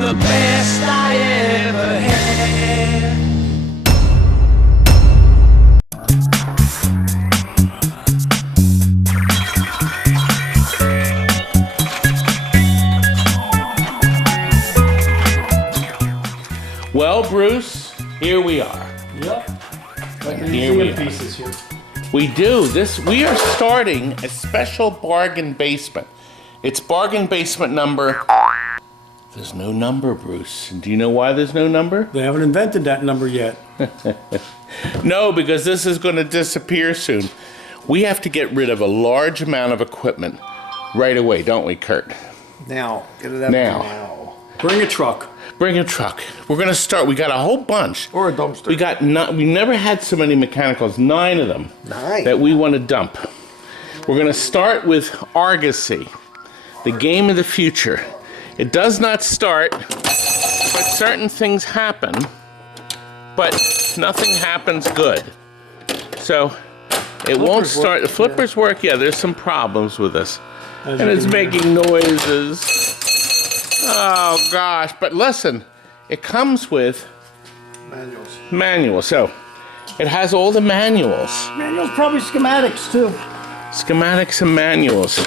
the best I ever had. Well, Bruce, here we are. Yep. And here we are. Pieces here. We do this. We are starting a special bargain basement. It's bargain basement number. There's no number, Bruce. Do you know why there's no number? They haven't invented that number yet. No, because this is going to disappear soon. We have to get rid of a large amount of equipment right away, don't we, Kurt? Now, get it out now. Bring a truck. Bring a truck. We're going to start. We got a whole bunch. Or a dumpster. We never had so many mechanicals, 9 of them. 9. That we want to dump. We're going to start with Argosy, the game of the future. It does not start, but certain things happen, but nothing happens good. So it won't start. The flippers work, yeah, there's some problems with this. And it's making noises. Oh gosh, but listen, it comes with manuals. So it has all the manuals. Manuals, probably schematics too. Schematics and manuals.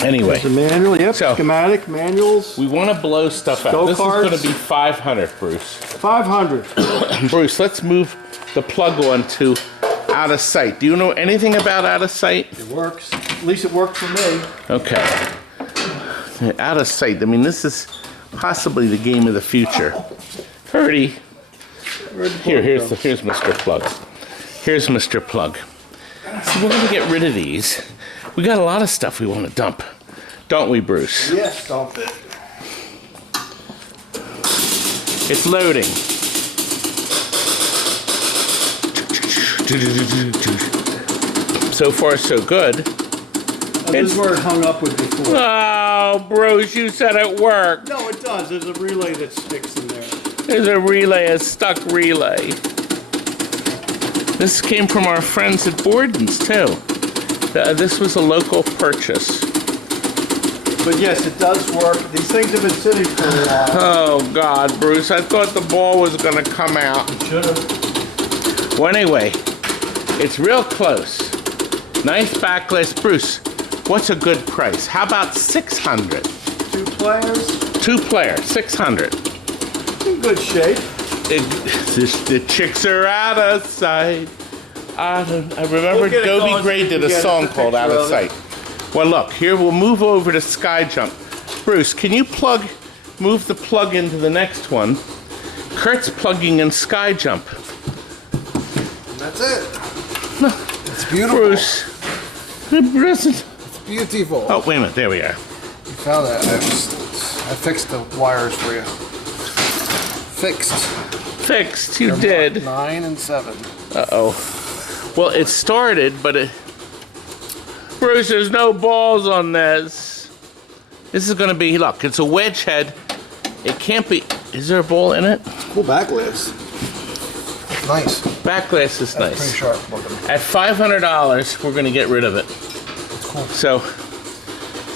Anyway. The manual, yep, so, schematic, manuals. We want to blow stuff out. This is going to be 500, Bruce. 500. Bruce, let's move the plug on to out of sight. Do you know anything about out of sight? It works. At least it worked for me. Okay. Out of sight. I mean, this is possibly the game of the future. Purdy. Here's Mr. Plug. Here's Mr. Plug. So we're going to get rid of these. We got a lot of stuff we want to dump. Don't we, Bruce? Yes, dump it. It's loading. So far, so good. This is where it hung up with before. Oh, Bruce, you said it worked. No, it does. There's a relay that sticks in there. There's a relay, a stuck relay. This came from our friends at Borden's, too. This was a local purchase. But yes, it does work. These things have been sitting for a while. Oh, God, Bruce, I thought the ball was going to come out. It should have. Well, anyway, it's real close. Nice backlist. Bruce, what's a good price? How about 600? 2 players? 2 players, 600. In good shape. The chicks are out of sight. I remember Dobie Gray did a song called Out of Sight. Well, look, here we'll move over to Sky Jump. Bruce, can you move the plug into the next one? Kurt's plugging in Sky Jump. That's it. It's beautiful. Bruce. It's beautiful. Oh, wait a minute. There we are. You found it. I fixed the wires for you. Fixed. You did. 9 and 7. Uh-oh. Well, it started, but Bruce, there's no balls on this. This is going to be, look, it's a wedge head. It can't be, is there a ball in it? Cool backlist. Nice. Backlist is nice. Pretty sharp looking. At $500, we're going to get rid of it. That's cool. So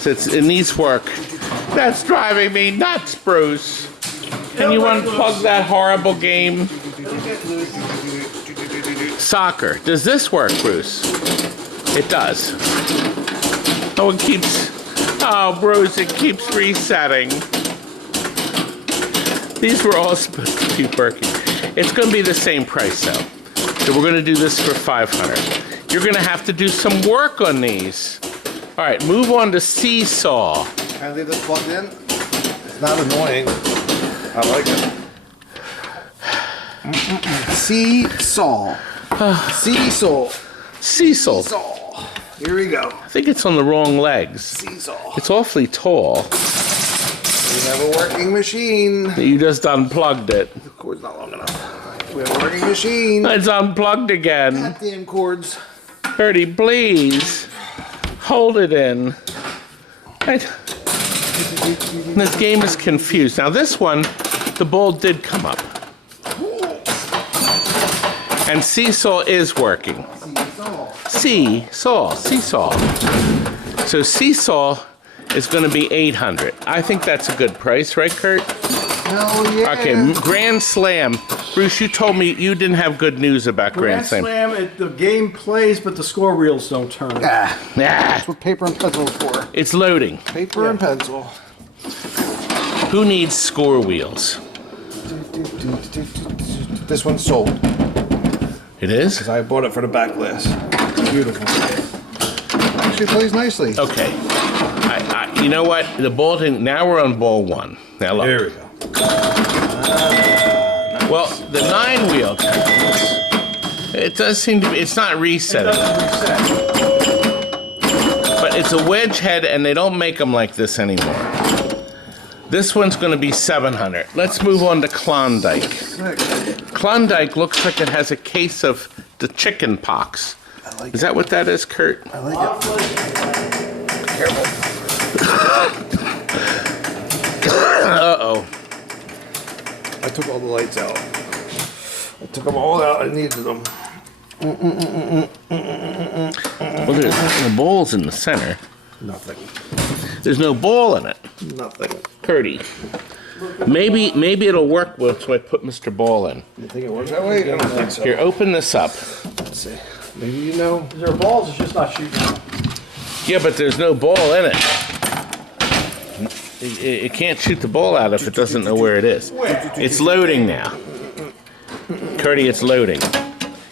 it needs work. That's driving me nuts, Bruce. Can you unplug that horrible game? Soccer. Does this work, Bruce? It does. Oh, it keeps... Oh, Bruce, it keeps resetting. These were all supposed to be working. It's going to be the same price, though. So we're going to do this for 500. You're going to have to do some work on these. All right, move on to Seesaw. Can I leave this plugged in? It's not annoying. I like it. Seesaw. Seesaw. Seesaw. Seesaw. Here we go. I think it's on the wrong legs. Seesaw. It's awfully tall. We have a working machine. You just unplugged it. The cord's not long enough. We have a working machine. It's unplugged again. Goddamn cords. Bertie, please. Hold it in. This game is confused. Now this one, the ball did come up. And Seesaw is working. Seesaw. So Seesaw is going to be 800. I think that's a good price, right, Kurt? Hell yeah. Okay, Grand Slam. Bruce, you told me you didn't have good news about Grand Slam. The game plays, but the score reels don't turn. That's what paper and pencil is for. It's loading. Paper and pencil. Who needs score wheels? This one's sold. It is? Because I bought it for the back glass. Beautiful. Actually plays nicely. Okay. You know what? The ball didn't. Now we're on ball 1. Now look. There we go. Well, the 9-wheel, it does seem to be, it's not resetting. But it's a wedge head, and they don't make them like this anymore. This one's going to be 700. Let's move on to Klondike. Klondike looks like it has a case of the chicken pox. Is that what that is, Kurt? I like it. Careful. Uh-oh. I took all the lights out. I took them all out. I needed them. Well, there's the ball's in the center. Nothing. There's no ball in it. Nothing. Curdy. Maybe it'll work once I put Mr. Ball in. You think it works that way? I don't think so. Here, open this up. Let's see. Maybe you know. There are balls, it's just not shooting out. Yeah, but there's no ball in it. It can't shoot the ball out if it doesn't know where it is. It's loading now. Curdy, it's loading.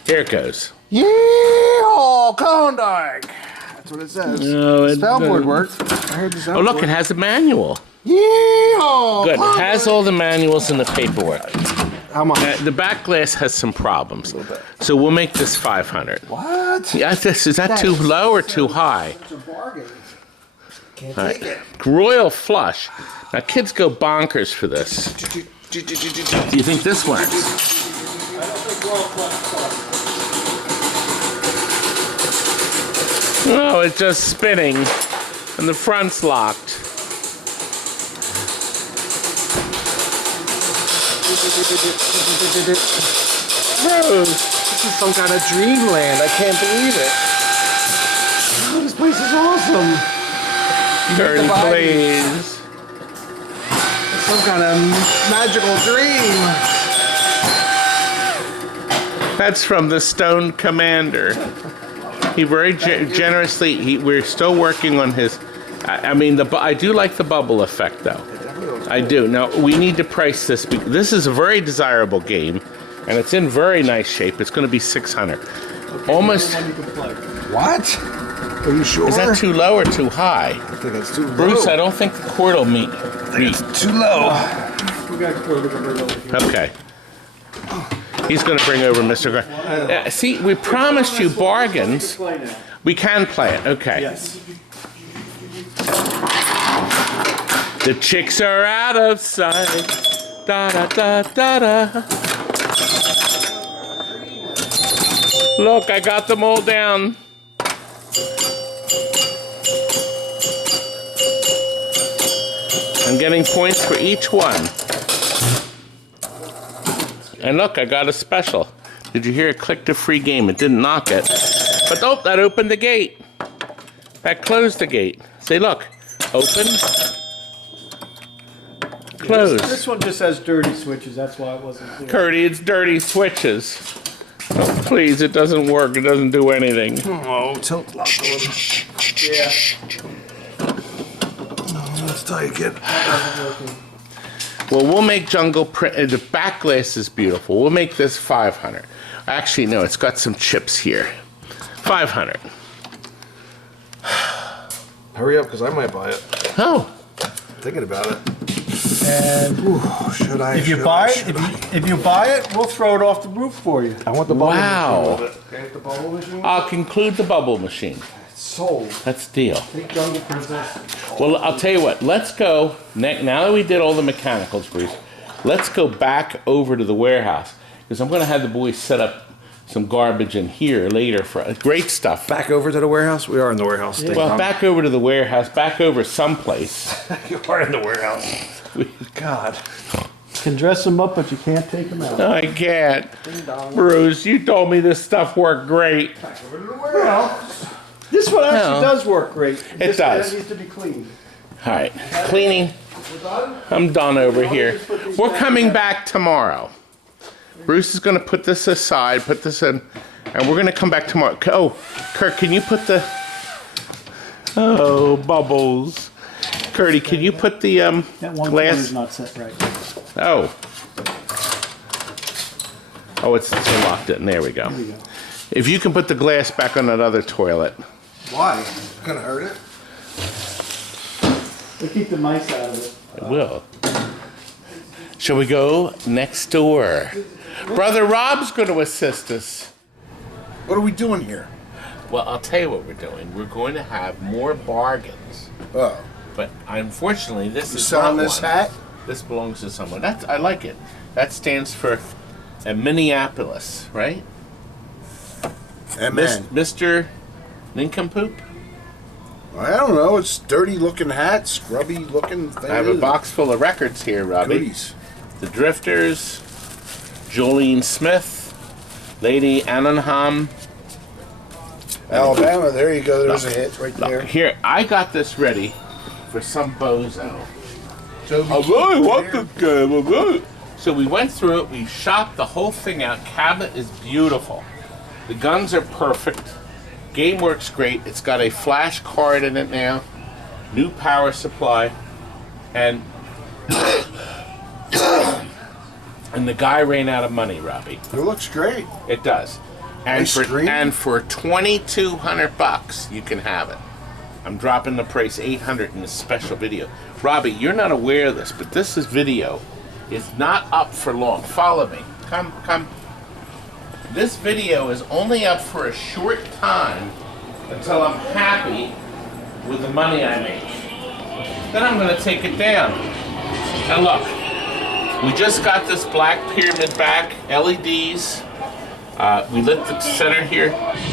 Here it goes. Yeehaw, Klondike! That's what it says. No, it Spellboard doesn't. worked. I heard the soundboard. Oh, look, it has a manual. Yeehaw! Good. It has all the manuals and the paperwork. How much? The back glass has some problems. So we'll make this 500. What? Yeah, is that too low or too high? It's a bargain. Can't All take right. it. Royal Flush. Now, kids go bonkers for this. Do you think this works? Oh, it's just spinning, and the front's locked. Rose, this is some kind of dreamland. I can't believe it. Oh, this place is awesome. Curdy, please. It's some kind of magical dream. That's from the Stone Commander. He very generously. We're still working on his. I mean, I do like the bubble effect, though. I do. Now we need to price this. This is a very desirable game, and it's in very nice shape. It's going to be 600. Almost. What? Are you sure? Is that too low or too high? I think it's too low. Bruce, I don't think the cord will meet. It's too low. We got to bring over here. Okay. He's going to bring over Mr. Grant. See, we promised you bargains. Play now. We can play it. Okay. Yes. The chicks are out of sight. Da da da da da. Look, I got them all down. I'm getting points for each one. And look, I got a special. Did you hear it clicked a free game? It didn't knock it. But oh, that opened the gate. That closed the gate. See, look. Open. Close. This one just has dirty switches, that's why it wasn't clear. Curdy, it's dirty switches. Oh, please, it doesn't work. It doesn't do anything. Oh, tilt lock on. Yeah. Oh, let's tell you, kid. Well, we'll make Jungle Print. The back glass is beautiful. We'll make this 500. Actually, no, it's got some chips here. 500. Hurry up, because I might buy it. Oh. Thinking about it. And Ooh, should I? if you buy it, if you buy it, we'll throw it off the roof for you. I want the bubble Wow. machine with it. Okay, the bubble machine. I'll conclude the bubble machine. It's sold. That's the deal. Take Jungle Princess. Well, I'll tell you what. Let's go. Now that we did all the mechanicals, Bruce, let's go back over to the warehouse. Because I'm going to have the boys set up some garbage in here later for great stuff. Back over to the warehouse. We are in the warehouse. Yeah. Well, back over to the warehouse, back over someplace. You are in the warehouse. God. You can dress them up, but you can't take them out. I can't. Bruce, you told me this stuff worked great. Well, this one actually does work great. It does. It needs to be cleaned. All right, cleaning. I'm done over here. We're coming back tomorrow. Bruce is going to put this aside, put this in, and we're going to come back tomorrow. Oh, Kurt, can you put the... Oh, bubbles. Curdy, can you put the That one glass... corner's not set right. Oh. Oh, it's locked in. There we go. There we go. If you can put the glass back on that other toilet. Why? Gonna hurt it? We'll keep the mice out of it. It will. Shall we go next door? Brother Rob's going to assist us. What are we doing here? Well, I'll tell you what we're doing. We're going to have more bargains. Oh. But unfortunately, this is selling not this one. hat? This belongs to someone. I like it. That stands for Minneapolis, right? Amen. Mr. Nincompoop? I don't know. It's dirty looking hat, scrubby looking thing. I have a box full of records here, Robbie. Goodies. The Drifters, Jolene Smith, Lady Annenham. Alabama, there you go. There's a hit right there. Here, I got this ready for some bozo. Toby I really Keith want there. this game. I really. So we went through it. We shopped the whole thing out. Cabinet is beautiful. The guns are perfect. Game works great. It's got a flash card in it now. New power supply. And the guy ran out of money, Robbie. It looks great. It does. And Nice for screen. and for $2,200 you can have it. I'm dropping the price $800 in this special video. Robbie, you're not aware of this, but this video is not up for long. Follow me. Come. This video is only up for a short time until I'm happy with the money I make. Then I'm going to take it down. And look, we just got this black pyramid back, LEDs. We lit the center here.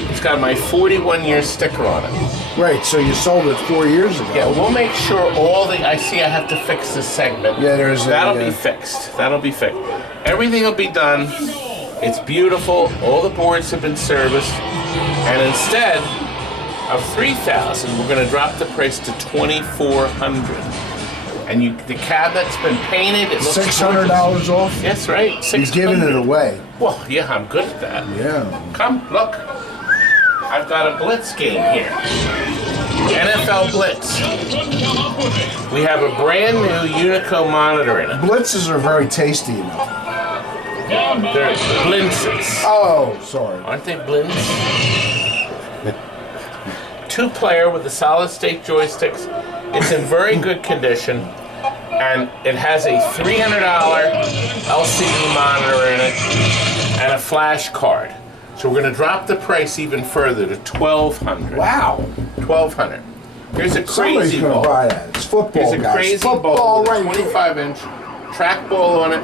It's got my 41-year sticker on it. Right, so you sold it 4 years ago. Yeah, we'll make sure all the... I see I have to fix this segment. Yeah, there's a... That'll be fixed. That'll be fixed. Everything will be done. It's beautiful. All the boards have been serviced. And instead of $3,000, we're going to drop the price to $2,400. And the cabinet's been painted. It looks $600 gorgeous. off? That's right. You're giving it away. Well, yeah, I'm good at that. Yeah. Come, look. I've got a Blitz game here. NFL Blitz. We have a brand new Unico monitor in it. Blitzes are very tasty, you know. They're Blintzes. Oh, sorry. Aren't they Blinz? 2-player with the solid state joysticks. It's in very good condition. And it has a $300 LCD monitor in it and a flash card. So we're going to drop the price even further to $1,200. Wow. $1,200. Here's a Somebody's crazy gonna ball. buy that. It's football, Here's a guys. crazy Football ball with a right here. 25-inch track ball on it.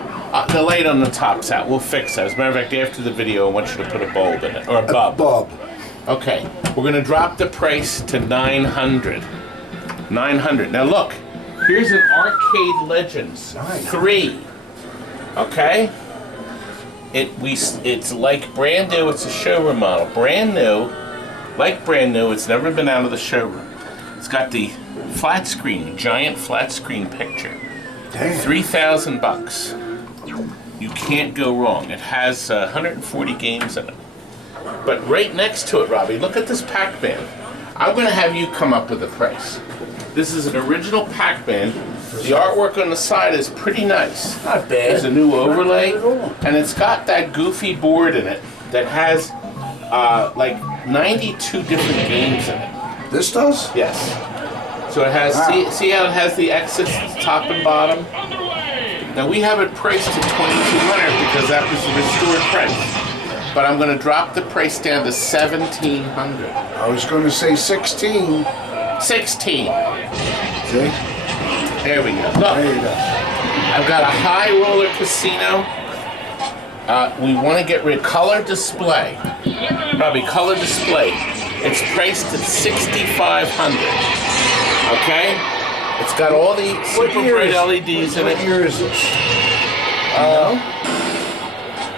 The light on the top's out. We'll fix that. As a matter of fact, after the video, I want you to put a bulb in it. Or a bulb. Bub. Okay. We're going to drop the price to $900. $900. Now look. Here's an Arcade Legends 3. Okay? It's like brand new. It's a showroom model. Brand new. Like brand new. It's never been out of the showroom. It's got the flat screen, giant flat screen picture. Damn. $3,000. You can't go wrong. It has 140 games in it. But right next to it, Robbie, look at this Pac-Man. I'm going to have you come up with a price. This is an original Pac-Man. The artwork on the side is pretty nice. Not bad. There's a new overlay, Not bad at all. and it's got that goofy board in it that has like 92 different games in it. This does? Yes. So it has, Wow. see how it has the exits top and bottom? Now we have it priced to $2,200 because that was the restored price. But I'm going to drop the price down to $1,700. I was going to say 16. 16. See? There we go. Look, There you go. I've got a high roller casino. We want to get rid of color display. Probably color display. It's priced at $6,500. Okay? It's got all the super bright LEDs in What it. year is this?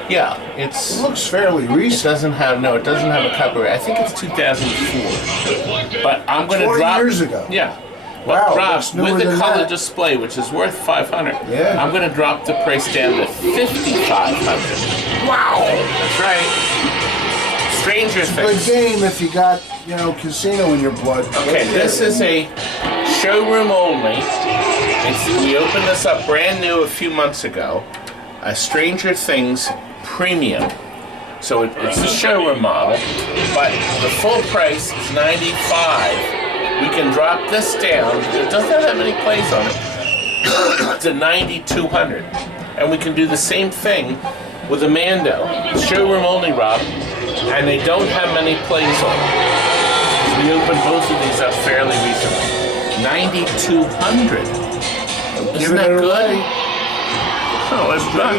Yeah, It it's. looks fairly It recent. doesn't have it doesn't have a copyright. I think it's 2004. But I'm going to 20 drop. years ago. Yeah, Wow, Rob, that's newer with the than color that. display, which is worth $500, Yeah. I'm going to drop the price down to $5,500. Wow. That's right. Stranger Good Things. game if you got, you know, casino in your blood. Okay, this is a showroom only. We opened this up brand new a few months ago. A Stranger Things Premium. So it's a showroom model, but the full price is $95. We can drop this down. It doesn't have that many plays on it. To $9,200, and we can do the same thing with a Mando. Showroom only, Rob, and they don't have many plays on it. We opened both of these up fairly recently. $9,200. Isn't that good? No, it's not.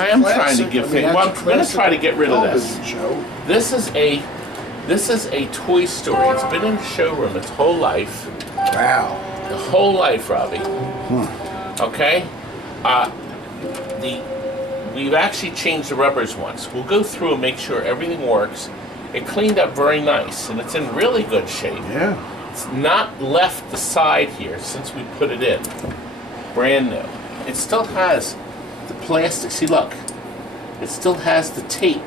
I am trying to give things. Well, I'm going to try to get rid of this. This is a Toy Story. It's been in the showroom its whole life. Wow. The whole life, Robbie. Okay? We've actually changed the rubbers once. We'll go through and make sure everything works. It cleaned up very nice, and it's in really good shape. Yeah. It's not left the side here since we put it in. Brand new. It still has the plastic. See, look. It still has the tape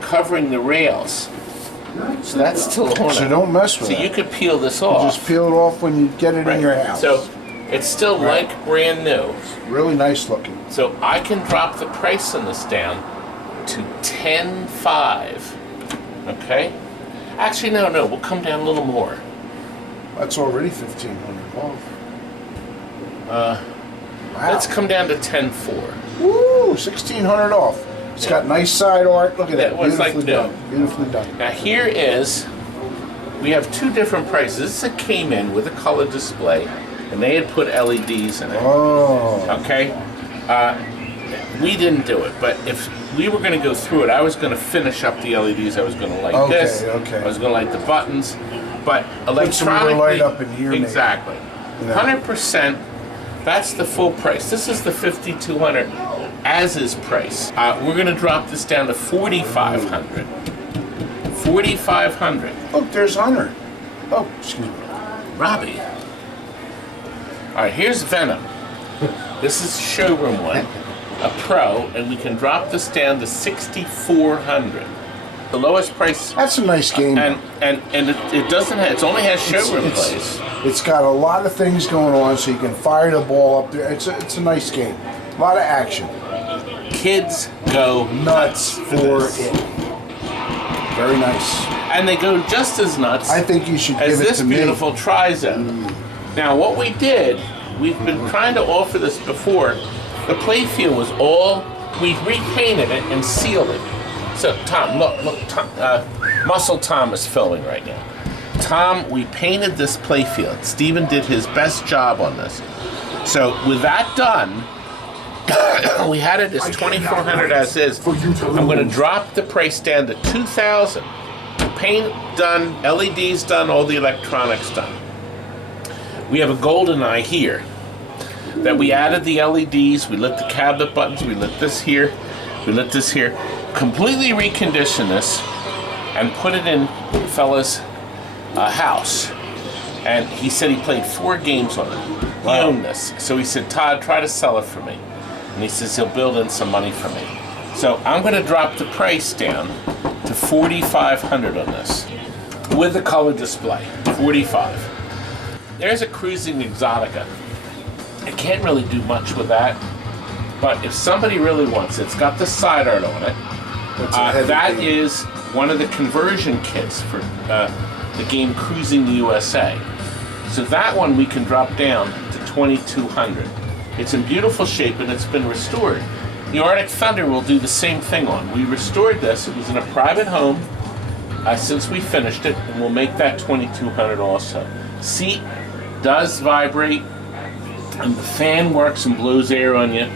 covering the rails. So that's still on it. So don't mess with it. So you could peel this off. Just peel it off when you get it in your house. So it's still like brand new. Really nice looking. So I can drop the price on this down to $10,500. Okay? Actually, no, we'll come down a little more. That's already $1,500 off. Wow. Let's come down to $10,400. Woo! $1,600 off. It's got nice side art. Look at that. That was like Beautifully done. Beautifully done. Now here is, we have two different prices. This came in with a color display, and they had put LEDs in it. Oh. Okay? We didn't do it, but if we were going to go through it, I was going to finish up the LEDs. I was going to light this. Okay. I was going to light the buttons. But Put some more electronically, light up in here, maybe. exactly. You know. 100%. That's the full price. This is the $5,200 as is price. We're going to drop this down to $4,500. $4,500. Oh, there's Hunter. Oh, excuse me. Robbie. All right, here's Venom. This is showroom one, a pro, and we can drop this down to $6,400. The lowest price. That's a nice game. And it doesn't have. It only has showroom plays. It's got a lot of things going on, so you can fire the ball up there. It's a nice game. A lot of action. Kids go Nuts for this. it. Very nice. And they go just as nuts. I think you should as give it this to me. beautiful tri-zone. Now, what we did, we've been trying to offer this before. The playfield was all, we repainted it and sealed it. So, Tom, look, Tom, Muscle Tom is filming right now. Tom, we painted this playfield. Steven did his best job on this. So, with that done, we had it as $2,400 as is. I'm going to drop the price down to $2,000. Paint done, LEDs done, all the electronics done. We have a Goldeneye here that we added the LEDs, we lit the cabinet buttons, we lit this here, we lit this here. Completely reconditioned this and put it in fella's house. And he said he played 4 games on it. He owned this. So he said, Todd, try to sell it for me. And he says he'll build in some money for me. So I'm going to drop the price down to $4,500 on this with the color display. $45. There's a cruising Exotica. I can't really do much with that, but if somebody really wants it, it's got the side art on it. That is one of the conversion kits for the game Cruising the USA. So that one we can drop down to $2,200. It's in beautiful shape and it's been restored. The Arctic Thunder will do the same thing on. We restored this. It was in a private home since we finished it, and we'll make that $2,200 also. Seat does vibrate, and the fan works and blows air on you.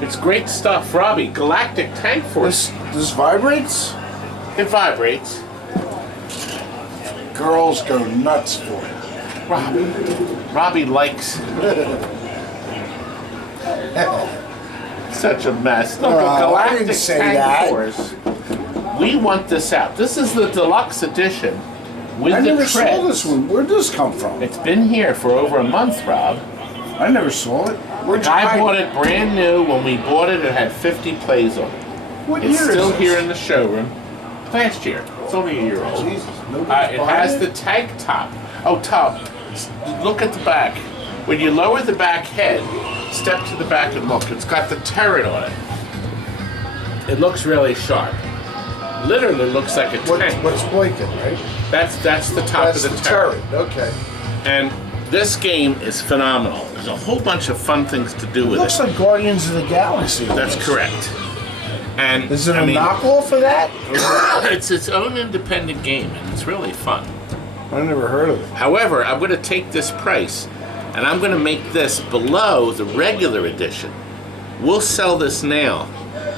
It's great stuff. Robbie, Galactic Tank Force. This vibrates? It vibrates. Girls go nuts for it. Robbie likes... Such a mess. Look, a I Galactic didn't say Tank that. Force. We want this out. This is the deluxe edition. with I the never saw treads. this one. Where'd this come from? It's been here for over a month, Rob. I never saw it. Where'd The guy bought it brand new. When we bought it, it had 50 plays on it. What It's year still is this? here in the showroom. Last year. It's only a year old. Jesus, It has the tank top. Oh, top. Look at the back. When you lower the back head, step to the back and look. It's got the turret on it. It looks really sharp. Literally looks like a tank. What's blinking, right? That's the top That's of the the turret. Okay. And this game is phenomenal. There's a whole bunch of fun things to do It with looks it. like Guardians of the Galaxy. That's correct. And Is it a I mean, knockoff of that? it's its own independent game, and it's really fun. I never heard of it. However, I'm going to take this price, and I'm going to make this below the regular edition. We'll sell this now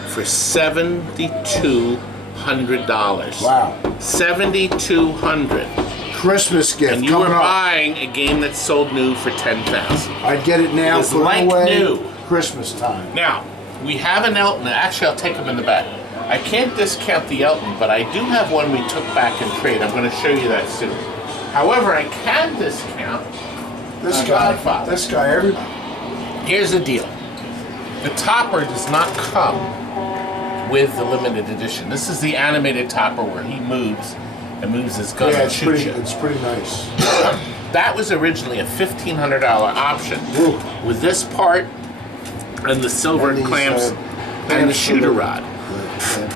for $7,200. Wow. $7,200. Christmas gift And you coming were up. buying a game that sold new for $10,000. I'd get it now, It's put like it away. new. Christmas time. Now, we have an Elton. Actually, I'll take him in the back. I can't discount the Elton, but I do have one we took back in trade. I'm going to show you that soon. However, I can discount This Godfather. every. Here's the deal. The topper does not come with the limited edition. This is the animated topper where he moves and moves his gun Yeah, and it's shoots you. pretty nice. That was originally a $1,500 option Ooh. with this part and the silver And these, clamps and the clamps shooter for the- rod. Yeah.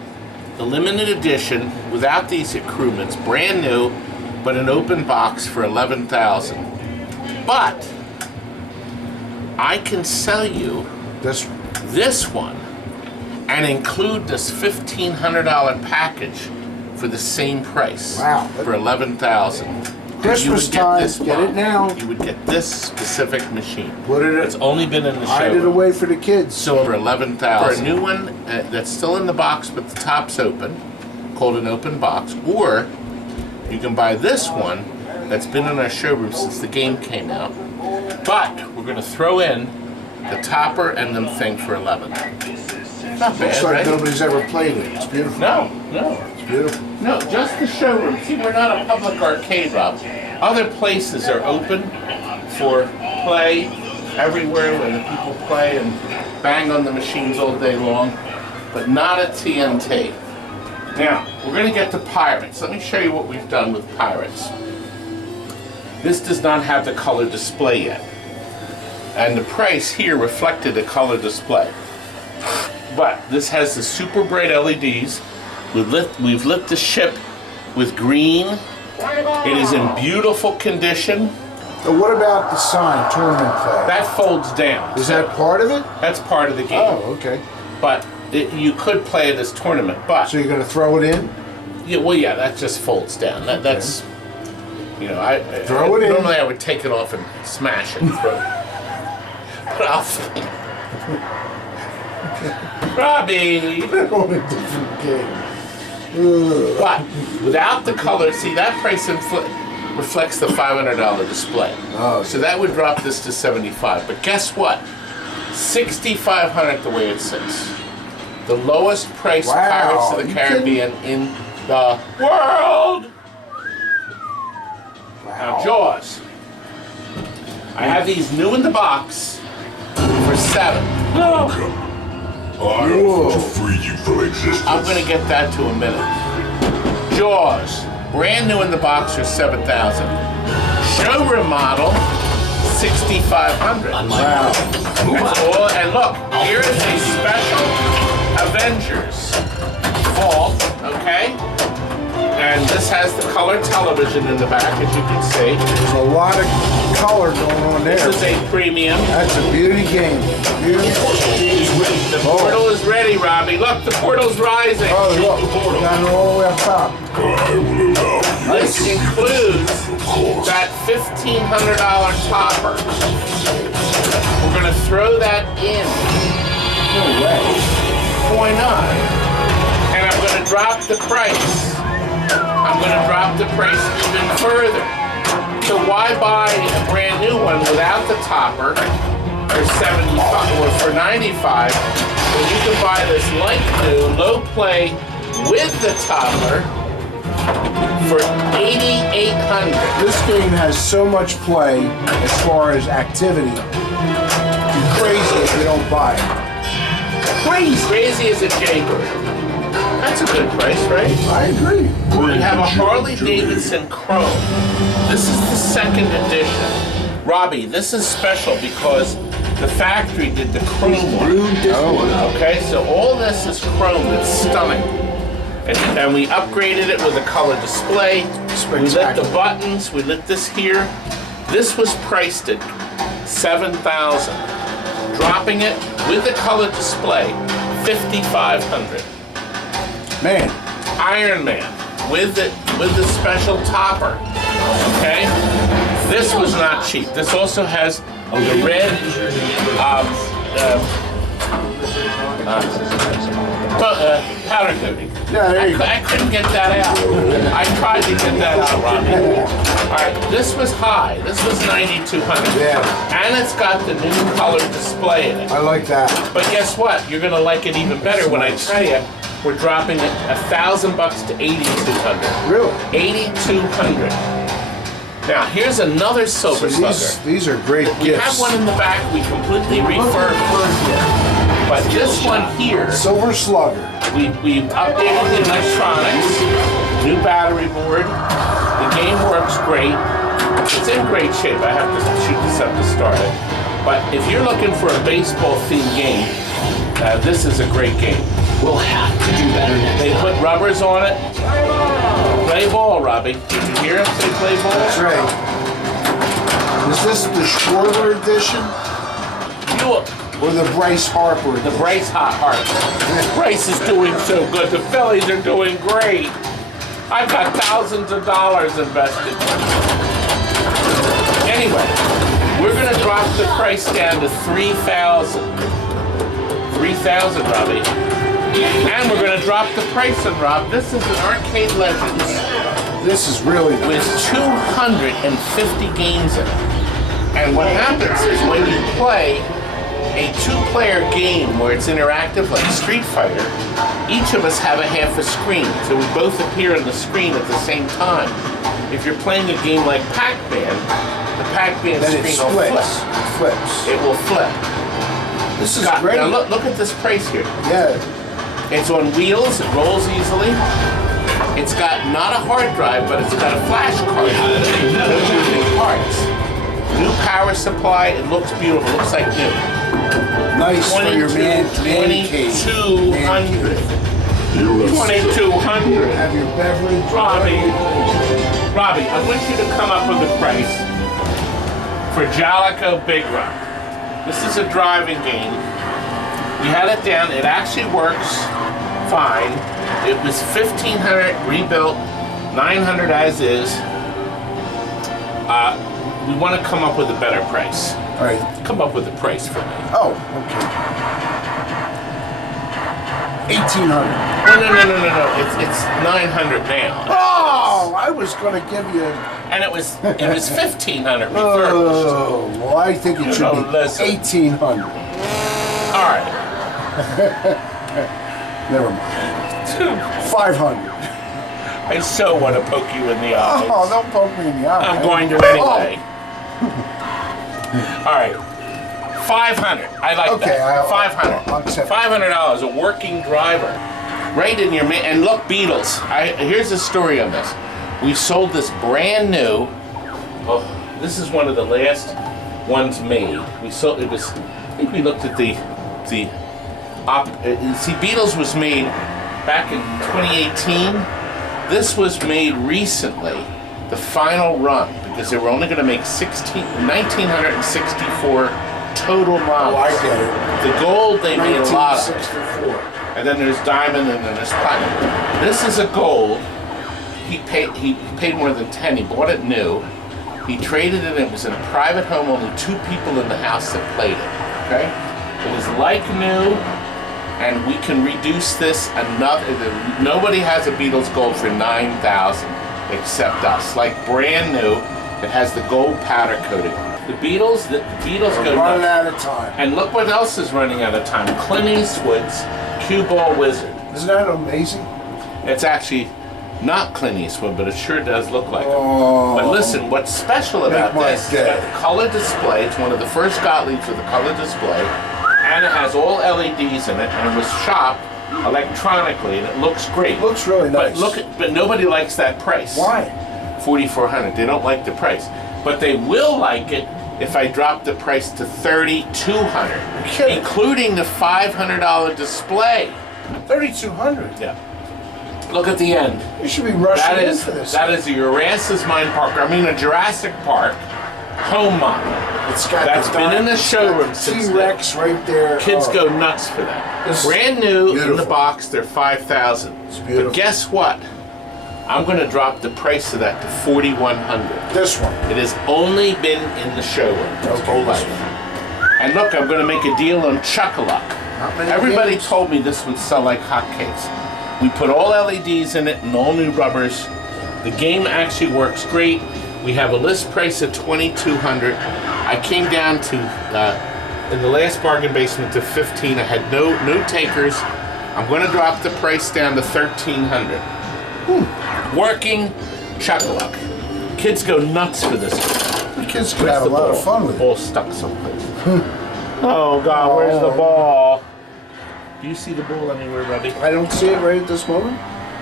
The limited edition without these accoutrements, brand new, but an open box for $11,000. But I can sell you This this one and include this $1,500 package for the same price. Wow. For $11,000. Christmas time, get it now. You would get this specific machine. Put it. It's only been in the Hide it showroom. away for the kids. So for $11,000. For a new one that's still in the box but the top's open, called an open box, or you can buy this one that's been in our showroom since the game came out. But we're going to throw in the topper and them thing for $11. Not bad, Looks like right? nobody's ever played it. It's beautiful. No. It's beautiful. No, just the showroom. See, we're not a public arcade, Rob. Other places are open for play everywhere where the people play and bang on the machines all day long, but not at TNT. Now, we're going to get to Pirates. Let me show you what we've done with Pirates. This does not have the color display yet. And the price here reflected the color display. But this has the super bright LEDs. We've lit the ship with green. It is in beautiful condition. Now, what about the sign, tournament play? That folds down. Is that part of it? That's part of the game. Oh, okay. But you could play it as tournament. But So you're going to throw it in? yeah, that just folds down. That's Throw it in. Normally I would take it off and smash it and throw it. But I'll Robbie. On a different game. Ugh. But without the color, see that price reflects the $500 display. Oh, So that would drop this to $75. But guess what? $6,500 the way it sits. The lowest priced Wow, Pirates of the you Caribbean in the world. Now Jaws. I have these new in the box for $7. Whoa. Free you from existence. I'm gonna get that to a minute. Jaws, brand new in the box for $7,000. Showroom model, $6,500. Wow. That's all. And look, here is a special Avengers vault. Okay, and this has the color television in the back, as you can see. There's a lot of color going on there. This is a premium. That's a beauty game. Beautiful. The portal is ready, Robbie. Look, the portal's rising. Oh, look. Down all the way up top. This includes that $1,500 topper. We're going to throw that in. No way. Why not? And I'm going to drop the price. I'm going to drop the price even further. So why buy a brand new one without the topper for $75 or for $95 when you can buy this like new low play with the topper for $8,800. This game has so much play as far as activity. You're crazy if you don't buy it. Crazy as a jaybird. That's a good price, right? I agree. We have a Harley Davidson Chrome. This is the second edition. Robbie, this is special because the factory did the chrome one. Okay, so all this is chrome. It's stunning. And we upgraded it with a color display. We lit the buttons. We lit this here. This was priced at $7,000. Dropping it with the color display, $5,500. Man, Ironman with the special topper. Okay, this was not cheap. This also has the red powder coating. yeah, there you go. I couldn't get that out. I tried to get that out, Robbie. All right, this was high. This was $9,200. Yeah. And it's got the new color display in it. I like that. But guess what? You're gonna like it even better when I tell you we're dropping it $1,000 to $8,200. Really? $8,200. Now here's another Silver Slugger. These are great We gifts. have one in the back we completely refurbished. But this one here, Silver Slugger. we've updated the electronics, new battery board. The game works great. It's in great shape. I have to shoot this up to start it. But if you're looking for a baseball-themed game, this is a great game. We'll have to do better next They time. put rubbers on it. Play ball, Robbie. Did you hear him say play ball? That's right. Is this the shorter edition or the Bryce Harper? The Bryce Hart. Bryce is doing so good. The Phillies are doing great. I've got thousands of dollars invested. Anyway, we're going to drop the price down to $3,000. $3,000, Robbie. And we're going to drop the price on Rob. This is an Arcade Legends This is really nice. with 250 games in it. And what happens is when you play a two-player game where it's interactive like Street Fighter, each of us have a half a screen, so we both appear on the screen at the same time. If you're playing a game like Pac-Man, the Pac-Man Then it screen will flip. flips. It will flip. This is God, great. now look at this price here. Yeah. It's on wheels, it rolls easily. It's got not a hard drive, but it's got a flash card. No moving parts. New power supply, it looks beautiful, it looks like new. Nice for your man cave. 2200. 2200. Have your beverage. Robbie, I want you to come up with a price for Jalico Big Run. This is a driving game. We had it down, it actually works fine. It was $1,500 rebuilt, $900 as is. We want to come up with a better price. All right. Come up with a price for me. Oh, okay. 1,800. No. It's 900 now. Oh, I was going to give you. And it was 1,500 refurbished. Oh, well, I think it should be listen. 1,800. All right. Never mind. 500. I so want to poke you in the eye. Oh, don't poke me in the eye. I'm going to anyway. All right. 500. I like Okay, that. 500. I'll accept it. $500. A working driver. Right in your and look, Beatles. Here's the story on this. We sold this brand new. Oh, this is one of the last ones made. We sold it was. I think we looked at see, Beatles was made back in 2018. This was made recently, the final run, because they were only going to make 1,964 total models. Oh, I get it. The gold they made a lot of. 1964. And then there's diamond and then there's platinum. This is a gold. He paid more than 10. He bought it new. He traded it. It was in a private home. Only 2 people in the house that played it. Okay? It was like new, and we can reduce this enough. Nobody has a Beatles Gold for $9,000 except us. Like brand new. It has the gold powder coating. The Beatles go Running nuts. out of time. And look what else is running out of time. Clint Eastwood's Cue Ball Wizard. Isn't that amazing? It's actually Not Clint Eastwood, but it sure does look like him. Oh. But listen, what's special about my this, it's day. got the color display. It's one of the first Gottliebs with a color display. And it has all LEDs in it, and it was shopped electronically, and it looks great. Looks really nice. But nobody likes that price. Why? $4,400. They don't like the price. But they will like it if I drop the price to $3,200, kidding. including the $500 display. $3,200. Yeah. Look at the end. You should be rushing in for this. That is a Erasmus Mine Park. I mean a Jurassic Park home model. It's got That's the been in the showroom since T-Rex right there. Kids Oh. go nuts for that. This is Brand new in the beautiful. box. They're $5,000. It's beautiful. But guess what? I'm going to drop the price of that to $4,100. This one. It has only been in the showroom its whole life. And look, I'm going to make a deal on Chuck-a-Luck. Not many Everybody games. told me this would sell like hotcakes. We put all LEDs in it and all new rubbers. The game actually works great. We have a list price of $2,200. I came down to, in the last bargain basement, to $1,500. I had no takers. I'm going to drop the price down to $1,300. Working Chuck-a-Luck. Kids go nuts for this. The kids could have a lot of fun with it. Ball stuck someplace. Oh God, where's the ball? Do you see the ball anywhere, Robbie? I don't see it right at this moment.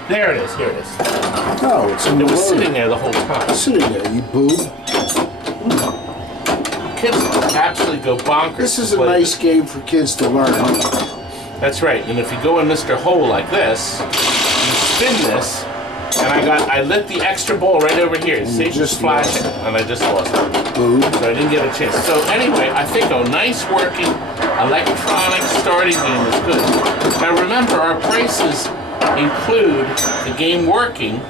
There it is. Here it is. No, it's in the It was road. sitting there the whole time. Sitting there, you boob. Kids absolutely go bonkers. This is to a play nice game for kids to learn. That's right. And if you go in Mr. Hole like this, you spin this, and I lit the extra ball right over here. See, you just flashing, and I just lost it. Boob. So I didn't get a chance. So anyway, I think a nice working electronic starting game is good. Now remember, our prices include the game working,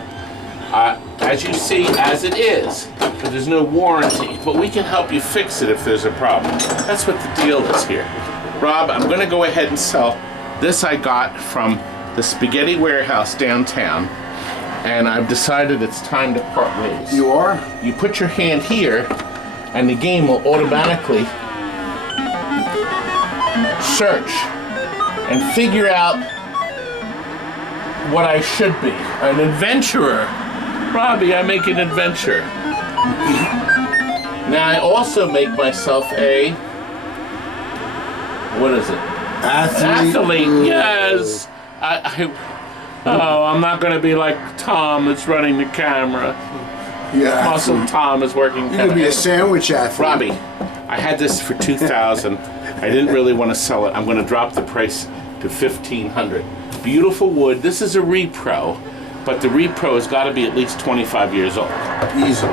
as you see, as it is. But there's no warranty. But we can help you fix it if there's a problem. That's what the deal is here. Rob, I'm going to go ahead and sell this. I got from the Spaghetti Warehouse downtown. And I've decided it's time to part ways. You are? You put your hand here, and the game will automatically search and figure out what I should be. An adventurer. Robbie, I make an adventure. Now I also make myself a, what is it? Athlete, yes. I'm not going to be like Tom that's running the camera. Yeah. Muscle Tom is working. You could be a sandwich athlete. Robbie, I had this for $2,000. I didn't really want to sell it. I'm going to drop the price to $1,500. Beautiful wood. This is a repro, but the repro has got to be at least 25 years old. Easily.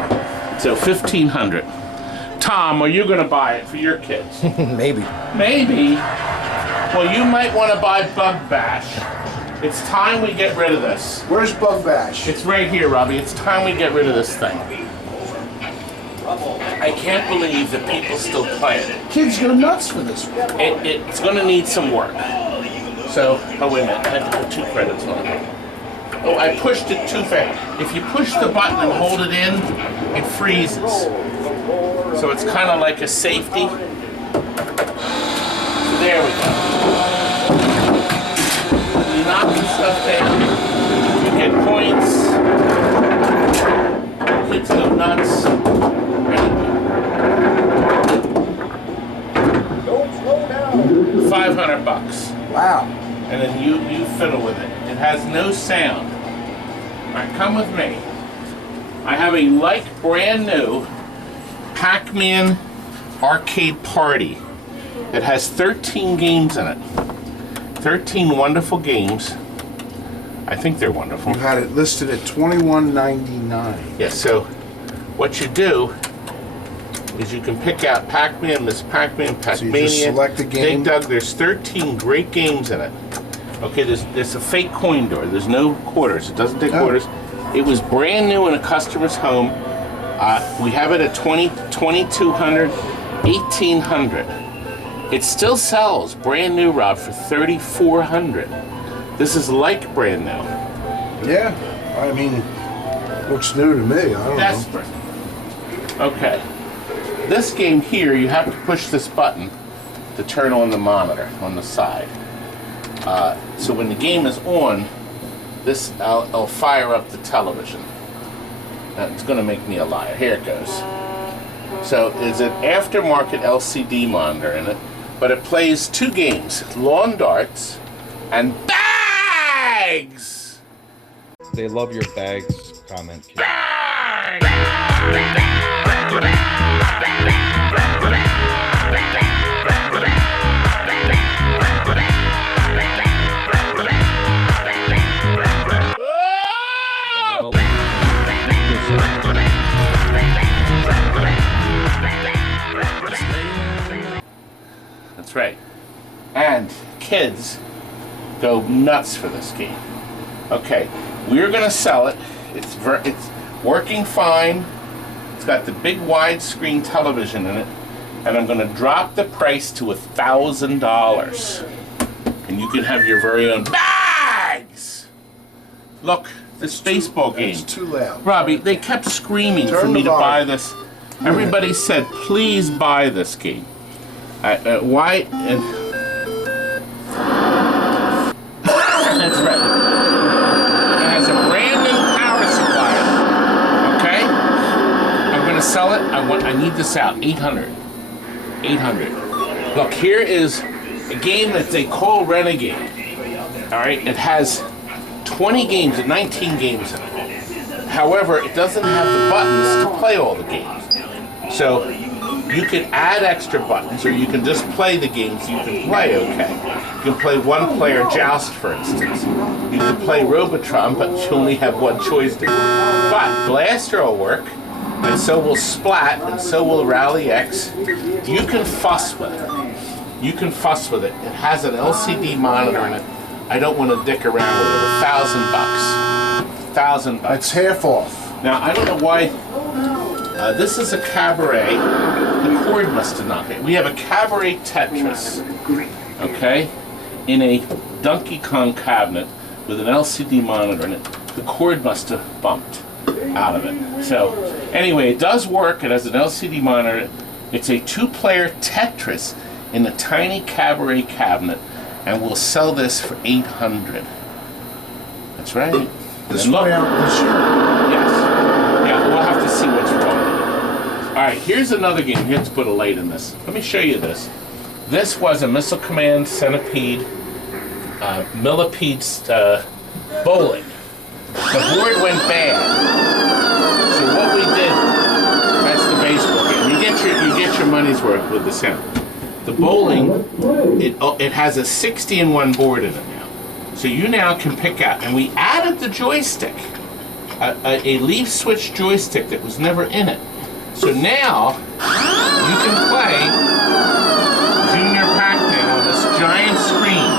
So $1,500. Tom, are you going to buy it for your kids? Maybe. Maybe. Well, you might want to buy Bug Bash. It's time we get rid of this. Where's Bug Bash? It's right here, Robbie. It's time we get rid of this thing. I can't believe that people still play it. Kids go nuts for this one. It's going to need some work. So, oh wait a minute, I have to put 2 credits on it. Oh, I pushed it too fast. If you push the button and hold it in, it freezes. So it's kind of like a safety. So there we go. You knock the stuff down, you get points. Kids go nuts. $500. Wow. And then you fiddle with it. It has no sound. All right, come with me. I have a brand new Pac-Man arcade party. It has 13 games in it. 13 wonderful games. I think they're wonderful. You had it listed at $21.99. Yes, so what you do is you can pick out Pac-Man, Miss Pac-Man, Pac-Mania, So you just select a game? Dig Dug. There's 13 great games in it. Okay, there's a fake coin door. There's no quarters. It doesn't take quarters. It was brand new in a customer's home. We have it at 2200, 1800. It still sells brand new, Rob, for $3,400. This is like brand new. Yeah. I mean, looks new to me. I don't know. Desperate. Okay. This game here, you have to push this button to turn on the monitor on the side. So when the game is on, this, I'll fire up the television. It's going to make me a liar. Here it goes. So there's an aftermarket LCD monitor in it, but it plays 2 games, lawn darts and bags! They love your bags comment. Kid. That's right. And kids go nuts for this game. Okay, we're gonna sell it. It's working fine. It's got the big widescreen television in it, and I'm gonna drop the price to $1,000. And you can have your very own bags. Look, this baseball game. It's too loud. Robbie, they kept screaming for Turn me the to buy volume. this. Everybody said, please buy this game. Why? That's right. It has a brand new power supply. Okay? I'm going to sell it. I need this out. 800. 800. Look, here is a game that they call Renegade. Alright? It has 20 games and 19 games in it. However, it doesn't have the buttons to play all the games. So, you can add extra buttons, or you can just play the games you can play, okay? You can play one-player Joust, for instance. You can play Robotron, but you only have one joystick. But Blaster will work, and so will Splat, and so will Rally X. You can fuss with it. You can fuss with it. It has an LCD monitor in it. I don't want to dick around with it. $1,000. $1,000. That's half off. Now, I don't know why. This is a Cabaret. The cord must have not hit. We have a Cabaret Tetris, okay, in a Donkey Kong cabinet with an LCD monitor in it. The cord must have bumped out of it. So, anyway, it does work. It has an LCD monitor. It's a 2-player Tetris in a tiny Cabaret cabinet, and we'll sell this for $800. That's right. This And look, way out this year. yes. Yeah, we'll have to see what's wrong. Alright, here's another game. You have to put a light in this. Let me show you this. This was a Missile Command Centipede, Millipede bowling. The board went bad. So what we did, that's the baseball game. You get your money's worth with the sound. The bowling, it has a 60-in-1 board in it now. So you now can pick out, and we added the joystick, a leaf switch joystick that was never in it. So now, you can play Junior Pac-Man on this giant screen.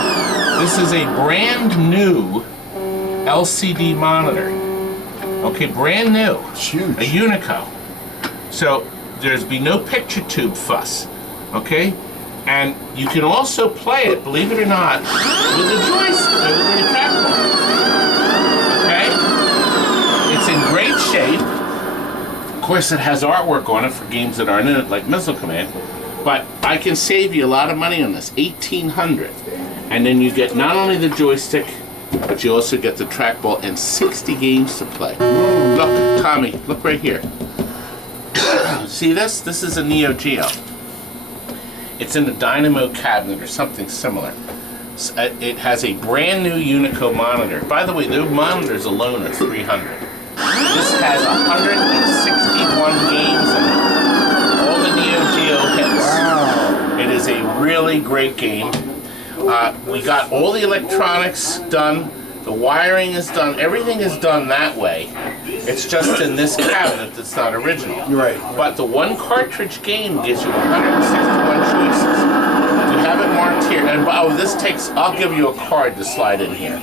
This is a brand new LCD monitor. Okay, brand new. It's huge. A Unico. So, there's be no picture tube fuss. Okay? And you can also play it, believe it or not, with a joystick, with a trackball. Okay? It's in great shape. Of course, it has artwork on it for games that aren't in it, like Missile Command. But I can save you a lot of money on this, $1,800. And then you get not only the joystick, but you also get the trackball and 60 games to play. Look, Tommy, look right here. See this? This is a Neo Geo. It's in a Dynamo cabinet or something similar. It has a brand new Unico monitor. By the way, the monitors alone are $300. This has 161 games in it. All the Neo Geo hits. Wow. It is a really great game. We got all the electronics done. The wiring is done. Everything is done that way. It's just in this cabinet that's not original. Right. But the one cartridge game gives you 161 choices. You have it marked here. And oh, this takes, I'll give you a card to slide in here.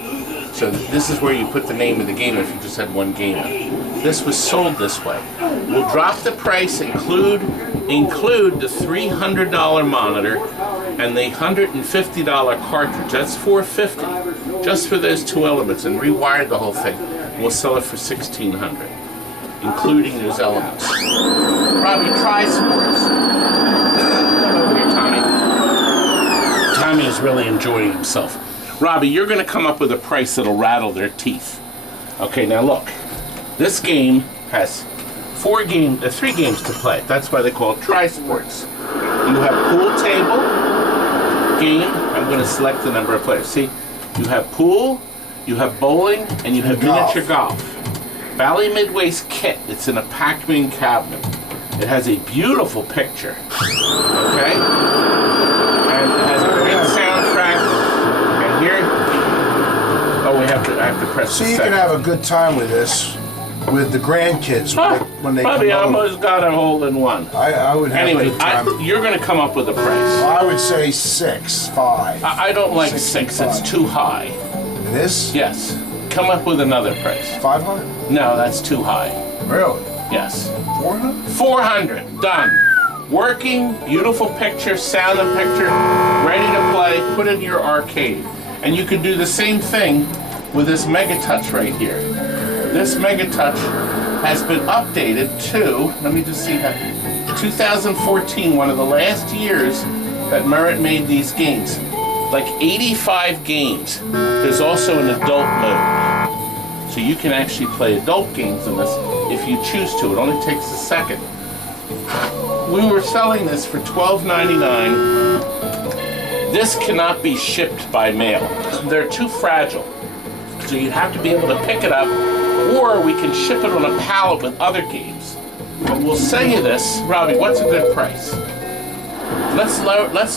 So this is where you put the name of the game if you just had one game in it. This was sold this way. We'll drop the price, include the $300 monitor and the $150 cartridge. That's $450 just for those 2 elements, and rewire the whole thing. We'll sell it for $1,600, including those elements. Robbie, try Sports. Come over here, Tommy. Tommy is really enjoying himself. Robbie, you're going to come up with a price that'll rattle their teeth. Okay, now look. This game has 3 games to play. That's why they call it Tri-Sports. You have pool table, game. I'm going to select the number of players. See, you have pool, you have bowling, and you have miniature golf. Bally Midway's kit. It's in a Pacman cabinet. It has a beautiful picture. Okay? And it has a great soundtrack. And here, oh, I have to press So the you second. can have a good time with this, with the grandkids when they Bobby come over. almost got a hole in one. I would have a Anyway, good time. you're going to come up with a price. I would say 6, 5. I don't like 6. It's 65. too high. This? Yes. Come up with another price. 500? No, that's too high. Really? Yes. 400? 400. Done. Working, beautiful picture, sound and picture, ready to play, put it in your arcade. And you can do the same thing with this Megatouch right here. This Megatouch has been updated to, let me just see that, 2014, one of the last years that Merit made these games. Like 85 games. There's also an adult mode. So you can actually play adult games in this if you choose to. It only takes a second. We were selling this for $12.99. This cannot be shipped by mail. They're too fragile. So you have to be able to pick it up, or we can ship it on a pallet with other games. But we'll sell you this. Robbie, what's a good price? Let's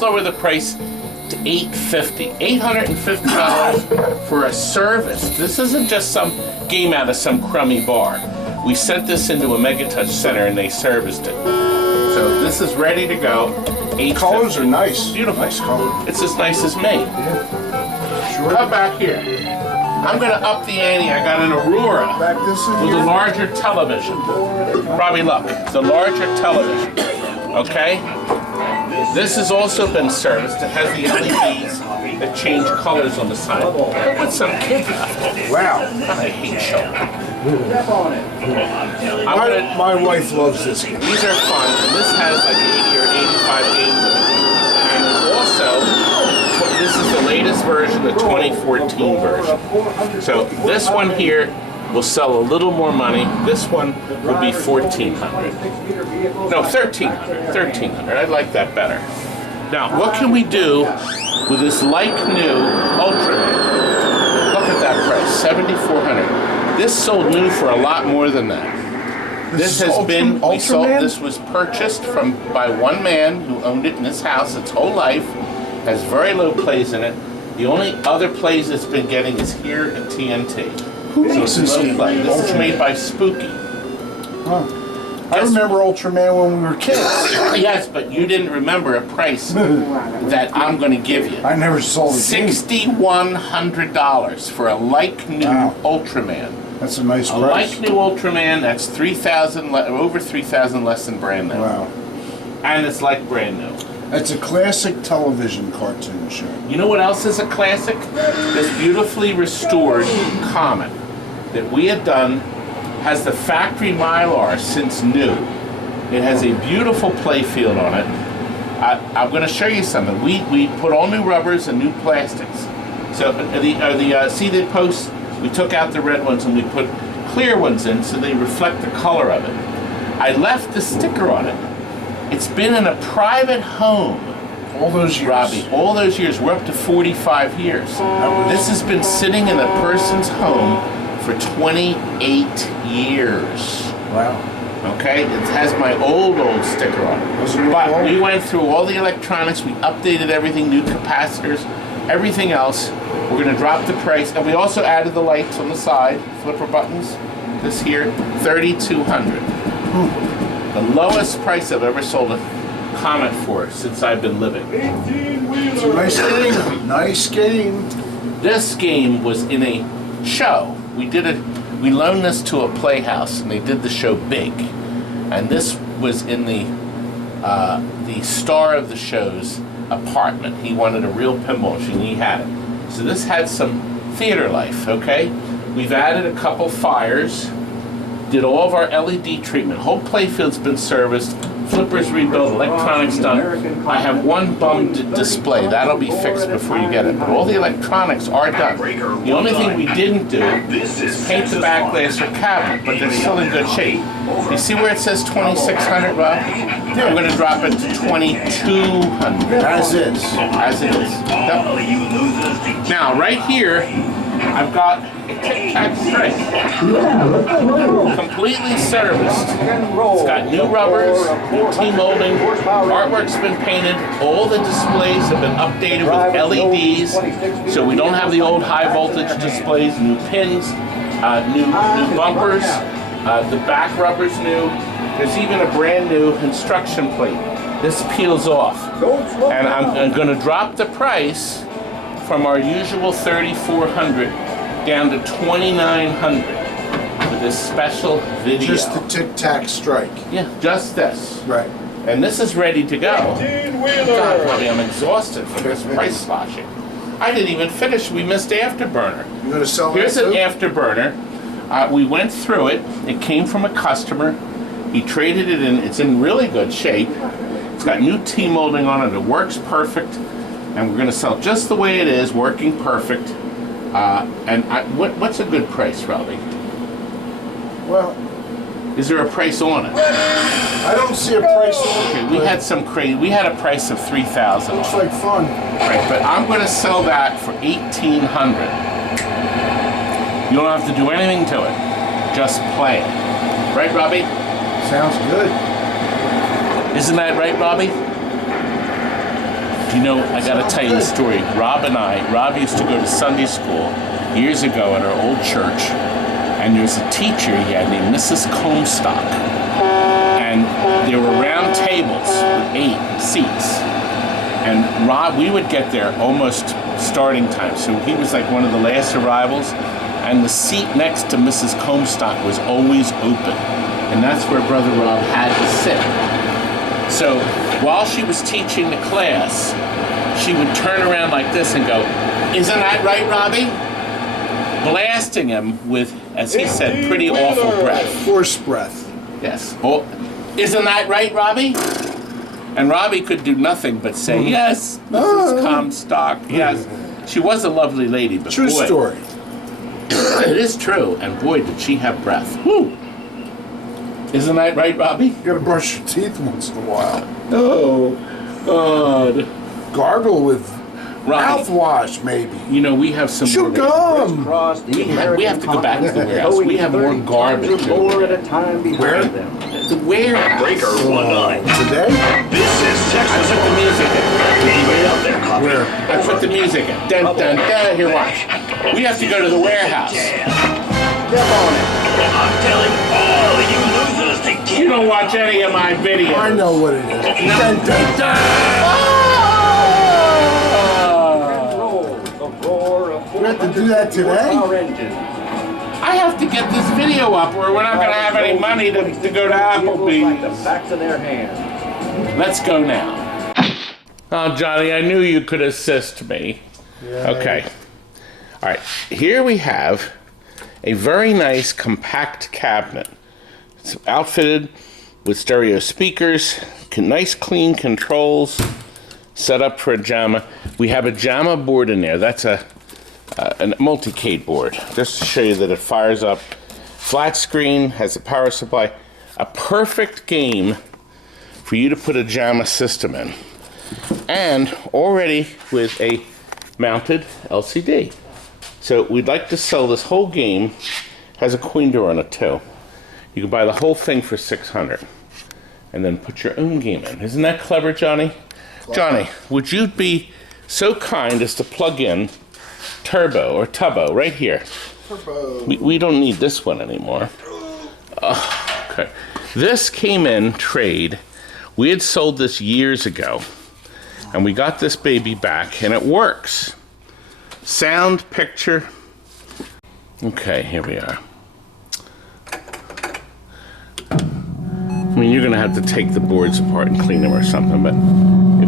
lower the price to $850. $850 for a service. This isn't just some game out of some crummy bar. We sent this into a Megatouch center and they serviced it. So this is ready to go. $850. Colors are nice. Beautiful. Nice color. It's as nice as me. Yeah. Sure. Come back here. I'm going to up the ante. I got an Aurora Back this in with a here. larger television. Robbie, look. It's a larger television. Okay? This has also been serviced. It has the LEDs that change colors on the side. But with some kids. Wow. I hate showroom. My wife loves this game. These are fun, and this has like 80 or 85 games in it. And also, this is the latest version, the 2014 version. So this one here will sell a little more money. This one will be $1,400. No, $1,300. $1,300. I like that better. Now, what can we do with this like new Ultraman? Look at that price, $7,400. This sold new for a lot more than that. This has been, this was purchased by one man who owned it in his house its whole life. Has very low plays in it. The only other plays it's been getting is here at TNT. Who makes this low game? play. This is made by Spooky. I remember Ultraman when we were kids. Yes, but you didn't remember a price that I'm going to give you. I never sold a game. $6,100 for a like new Ultraman. That's a nice A price. like new Ultraman. That's over 3,000 less than brand new. Wow. And it's like brand new. It's a classic television cartoon show. You know what else is a classic? This beautifully restored Comet that we had done has the factory Mylar since new. It has a beautiful play field on it. I'm going to show you something. We put all new rubbers and new plastics. So the seated posts, we took out the red ones and we put clear ones in so they reflect the color of it. I left the sticker on it. It's been in a private home. All those years. Robbie, all those years. We're up to 45 years. This has been sitting in a person's home for 28 years. Wow. Okay? It has my old sticker on it. But we went through all the electronics, we updated everything, new capacitors, everything else. We're going to drop the price. And we also added the lights on the side, flipper buttons. This here, $3,200. The lowest price I've ever sold a Comet for since I've been living. It's a nice game. Nice game. This game was in a show. We loaned this to a playhouse, and they did the show big. And this was in the star of the show's apartment. He wanted a real pinball machine. He had it. So this had some theater life. Okay, we've added a couple fires. Did all of our LED treatment. Whole playfield's been serviced. flippers rebuilt, electronics done. I have one bum display. That'll be fixed before you get it. But all the electronics are done. The only thing we didn't do is paint the back glass or cabinet, but they're still in good shape. You see where it says 2600, Rob? I'm going to drop it to 2200. As is. As it is. Yep. Now, right here, I've got a Tic Tac strike. Completely serviced. It's got new rubbers, new T-molding, artwork's been painted, all the displays have been updated with LEDs, so we don't have the old high voltage displays, new pins, new bumpers, the back rubber's new. There's even a brand new instruction plate. This peels off. And I'm going to drop the price from our usual $3,400 down to $2,900 for this special video. Just the Tic Tac strike. Yeah, just this. Right. And this is ready to go. God, Robbie, I'm exhausted from this price slashing. I didn't even finish. We missed Afterburner. You going to sell Here's that an too? Afterburner. We went through it. It came from a customer. He traded it in. It's in really good shape. It's got new T-molding on it. It works perfect. And we're going to sell just the way it is, working perfect. What's a good price, Robbie? Well, Is there a price on it? I don't see a price on Okay, it. we but had some crazy. We had a price of $3,000. looks like fun. Right, but I'm going to sell that for $1,800. You don't have to do anything to it. Just play it. Right, Robbie? Sounds good. Isn't that right, Robbie? You know, I got to tell you a story. Rob used to go to Sunday school years ago at our old church, and there was a teacher he had named Mrs. Comstock. And there were round tables with 8 seats. And Rob, we would get there almost starting time, so he was like one of the last arrivals, and the seat next to Mrs. Comstock was always open. And that's where Brother Rob had to sit. So while she was teaching the class, she would turn around like this and go, "Isn't that right, Robbie?" Blasting him with, as he said, pretty awful breath. Forced breath. Yes. Oh, isn't that right, Robbie? And Robbie could do nothing but say, "Yes, Mrs. Comstock, yes." She was a lovely lady, but True boy, story. it is true. And boy, did she have breath. Whew. Isn't that right, Robbie? You gotta brush your teeth once in a while. Oh, God. Gargle with Robbie, mouthwash, maybe. you know, we have some Chew more. gum. We have to go back to the warehouse. We have more garbage. Where? The warehouse. Breaker 19. Today? This is I Texas. put the music in. Keep it up there, copy. Where? I put the music in. Dun, dun, dun. Here, watch. We have to go to the warehouse. I'm telling all of you losers to get You don't watch any of my videos. I know what it is. Dun, dun, Oh. We have to do that today? I have to get this video up or we're not going to have any money to go to Applebee's. Let's go now. Oh, Johnny, I knew you could assist me. Yeah. Okay. All right. Here we have a very nice compact cabinet. It's outfitted with stereo speakers, nice clean controls, set up for a JAMA. We have a JAMA board in there. That's a multi-cade board. Just to show you that it fires up. Flat screen, has a power supply. A perfect game for you to put a JAMA system in. And already with a mounted LCD. So we'd like to sell this whole game. Has a coin door on it too. You can buy the whole thing for $600 and then put your own game in. Isn't that clever, Johnny? Johnny, would you be so kind as to plug in Turbo or Tubbo right here? Turbo. We don't need this one anymore. Okay. This came in trade. We had sold this years ago and we got this baby back and it works. Sound, picture. Okay, here we are. I mean, you're gonna have to take the boards apart and clean them or something, but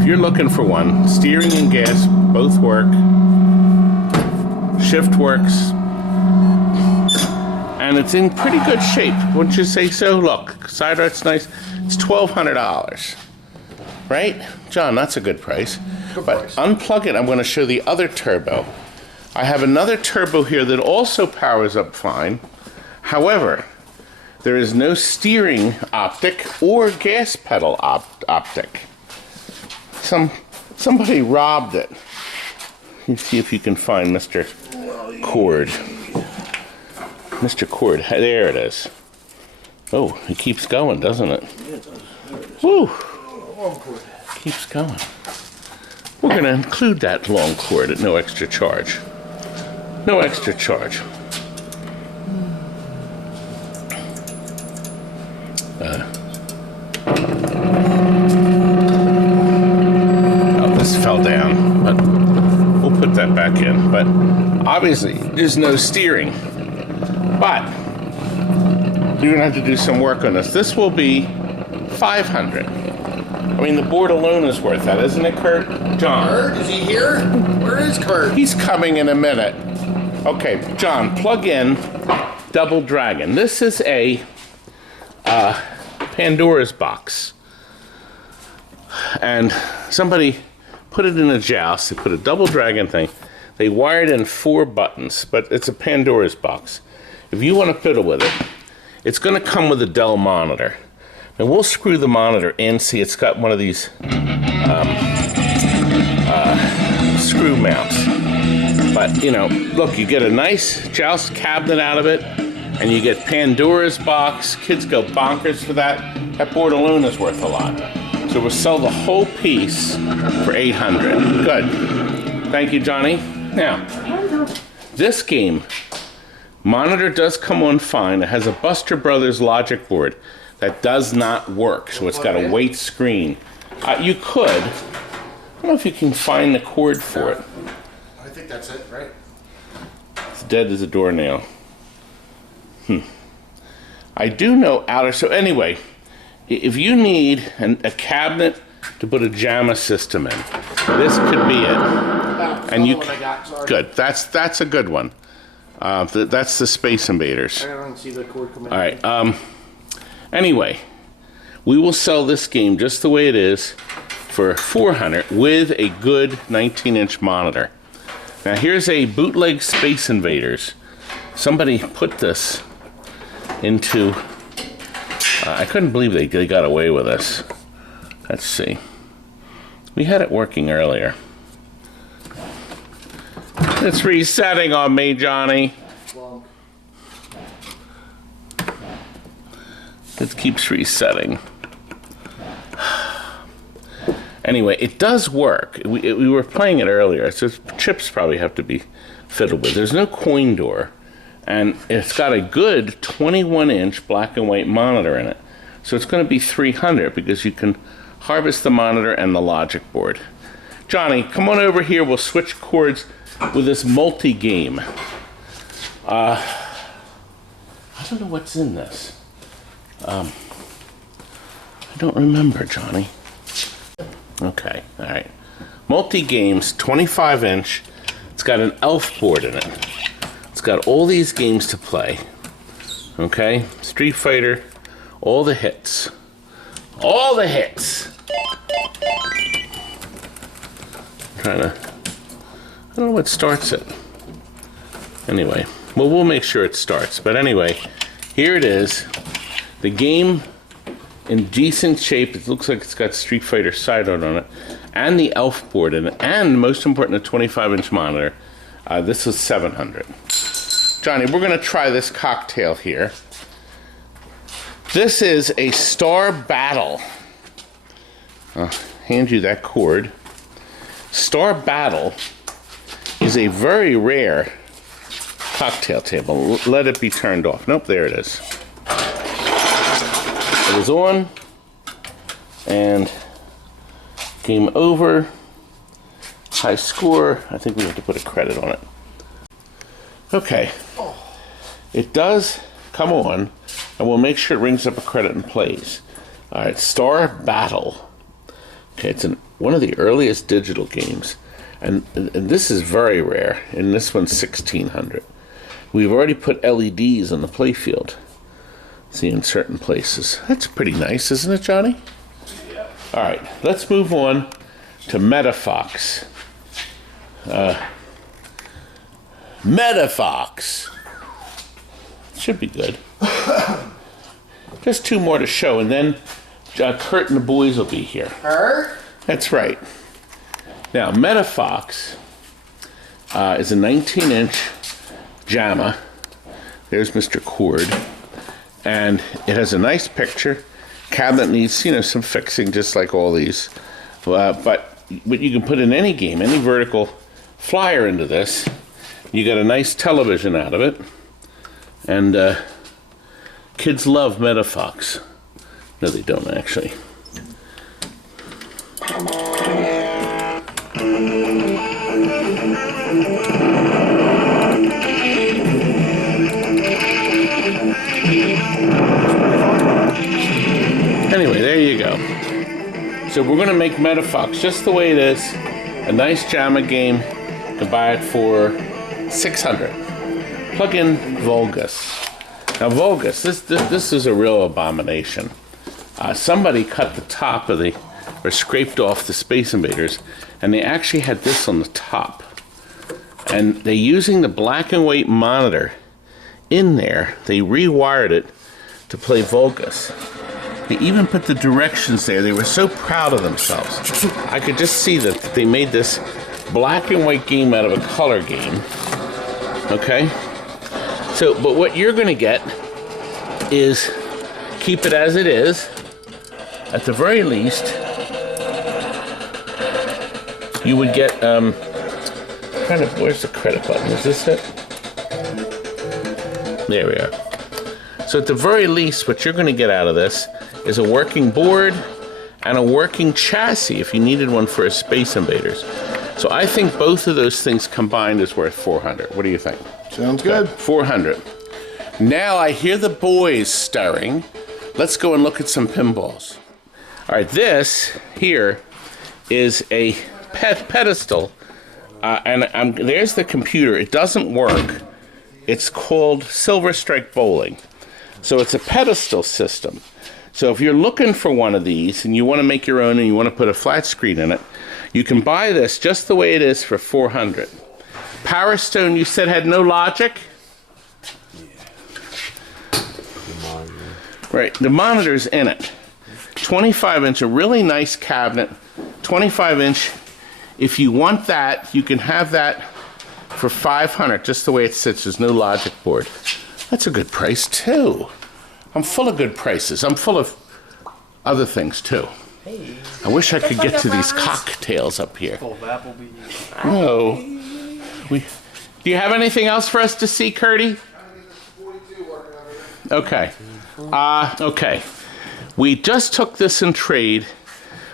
if you're looking for one, steering and gas both work. Shift works. And it's in pretty good shape, wouldn't you say so? Look, side art's nice. It's $1,200. Right? John, that's a good price. But unplug it, I'm going to show the other turbo. I have another turbo here that also powers up fine. However, there is no steering optic or gas pedal optic. Somebody robbed it. You see if you can find Mr. Cord. Mr. Cord, there it is. Oh, it keeps going, doesn't it? Woo! Keeps going. We're going to include that long cord at no extra charge. No extra charge. Oh, this fell down, but we'll put that back in. But obviously, there's no steering. But you're going to have to do some work on this. This will be $500. I mean, the board alone is worth that, isn't it, Kurt? John? Kurt, is he here? Where is Kurt? He's coming in a minute. Okay, John, plug in Double Dragon. This is a Pandora's box. And somebody put it in a joust. They put a Double Dragon thing. They wired in 4 buttons, but it's a Pandora's box. If you want to fiddle with it, it's going to come with a Dell monitor. And we'll screw the monitor in. See, it's got one of these screw mounts. But, you know, look, you get a nice joust cabinet out of it, and you get Pandora's box. Kids go bonkers for that. That board alone is worth a lot. So we'll sell the whole piece for $800. Good. Thank you, Johnny. Now, this game, monitor does come on fine. It has a Buster Brothers logic board that does not work, so it's got a weight screen. You could. I don't know if you can find the cord for it. I think that's it, right? It's dead as a doornail. I do know outer. So anyway, if you need a cabinet to put a JAMA system in, this could be it. And you good. That's a good one. That's the Space Invaders. I don't see the cord coming. All right. Anyway, we will sell this game just the way it is for $400 with a good 19-inch monitor. Now here's a bootleg Space Invaders. Somebody put this into... I couldn't believe they got away with this. Let's see. We had it working earlier. It's resetting on me, Johnny. It keeps resetting. Anyway, it does work. We were playing it earlier, so chips probably have to be fiddled with. There's no coin door, and it's got a good 21-inch black and white monitor in it. So it's going to be $300 because you can harvest the monitor and the logic board. Johnny, come on over here. We'll switch cords with this multi-game. I don't know what's in this. I don't remember, Johnny. Okay, all right. Multi-games, 25-inch. It's got an elf board in it. It's got all these games to play. Okay, Street Fighter, all the hits. All the hits. I don't know what starts it. Anyway, well, we'll make sure it starts. But anyway, here it is. The game in decent shape. It looks like it's got Street Fighter sidearm on it, and the elf board in it, and most important, a 25-inch monitor. This is $700. Johnny, we're going to try this cocktail here. This is a Star Battle. I'll hand you that cord. Star Battle is a very rare cocktail table. Let it be turned off. Nope, there it is. It is on, and game over. High score. I think we have to put a credit on it. Okay. It does come on, and we'll make sure it rings up a credit and plays. All right, Star Battle. Okay, it's one of the earliest digital games, and this is very rare, and this one's 1600. We've already put LEDs on the playfield. See in certain places. That's pretty nice, isn't it, Johnny? Yeah. All right, let's move on to Metafox. Metafox. Should be good. Just 2 more to show, and then Kurt and the boys will be here. That's right. Now, Metafox is a 19-inch JAMA. There's Mr. Cord. And it has a nice picture. Cabinet needs, you know, some fixing, just like all these. But you can put in any game, any vertical flyer into this. You get a nice television out of it. And kids love Metafox. No, they don't, actually. Anyway, there you go. So we're going to make Metafox just the way it is. A nice JAMA game. You can buy it for $600. Plug in Vulgus. Now Vulgus, this is a real abomination. Somebody cut the top of or scraped off the Space Invaders, and they actually had this on the top. And they're using the black and white monitor in there. They rewired it to play Vulgus. They even put the directions there. They were so proud of themselves. I could just see that they made this black and white game out of a color game. Okay? So, but what you're going to get is keep it as it is. At the very least, you would get, where's the credit button? Is this it? There we are. So at the very least, what you're going to get out of this is a working board and a working chassis if you needed one for a Space Invaders. So I think both of those things combined is worth $400. What do you think? Sounds good. $400. Now I hear the boys stirring. Let's go and look at some pinballs. All right, this here is a pedestal, and there's the computer. It doesn't work. It's called Silver Strike Bowling. So it's a pedestal system. So if you're looking for one of these and you want to make your own and you want to put a flat screen in it, you can buy this just the way it is for $400. Power Stone, you said, had no logic? Yeah. Right, the monitor's in it. 25-inch, a really nice cabinet. 25-inch. If you want that, you can have that for $500, just the way it sits. There's no logic board. That's a good price, too. I'm full of good prices. I'm full of other things, too. I wish I could get to these cocktails up here. No. Do you have anything else for us to see, Curdy? Okay. Okay. We just took this in trade.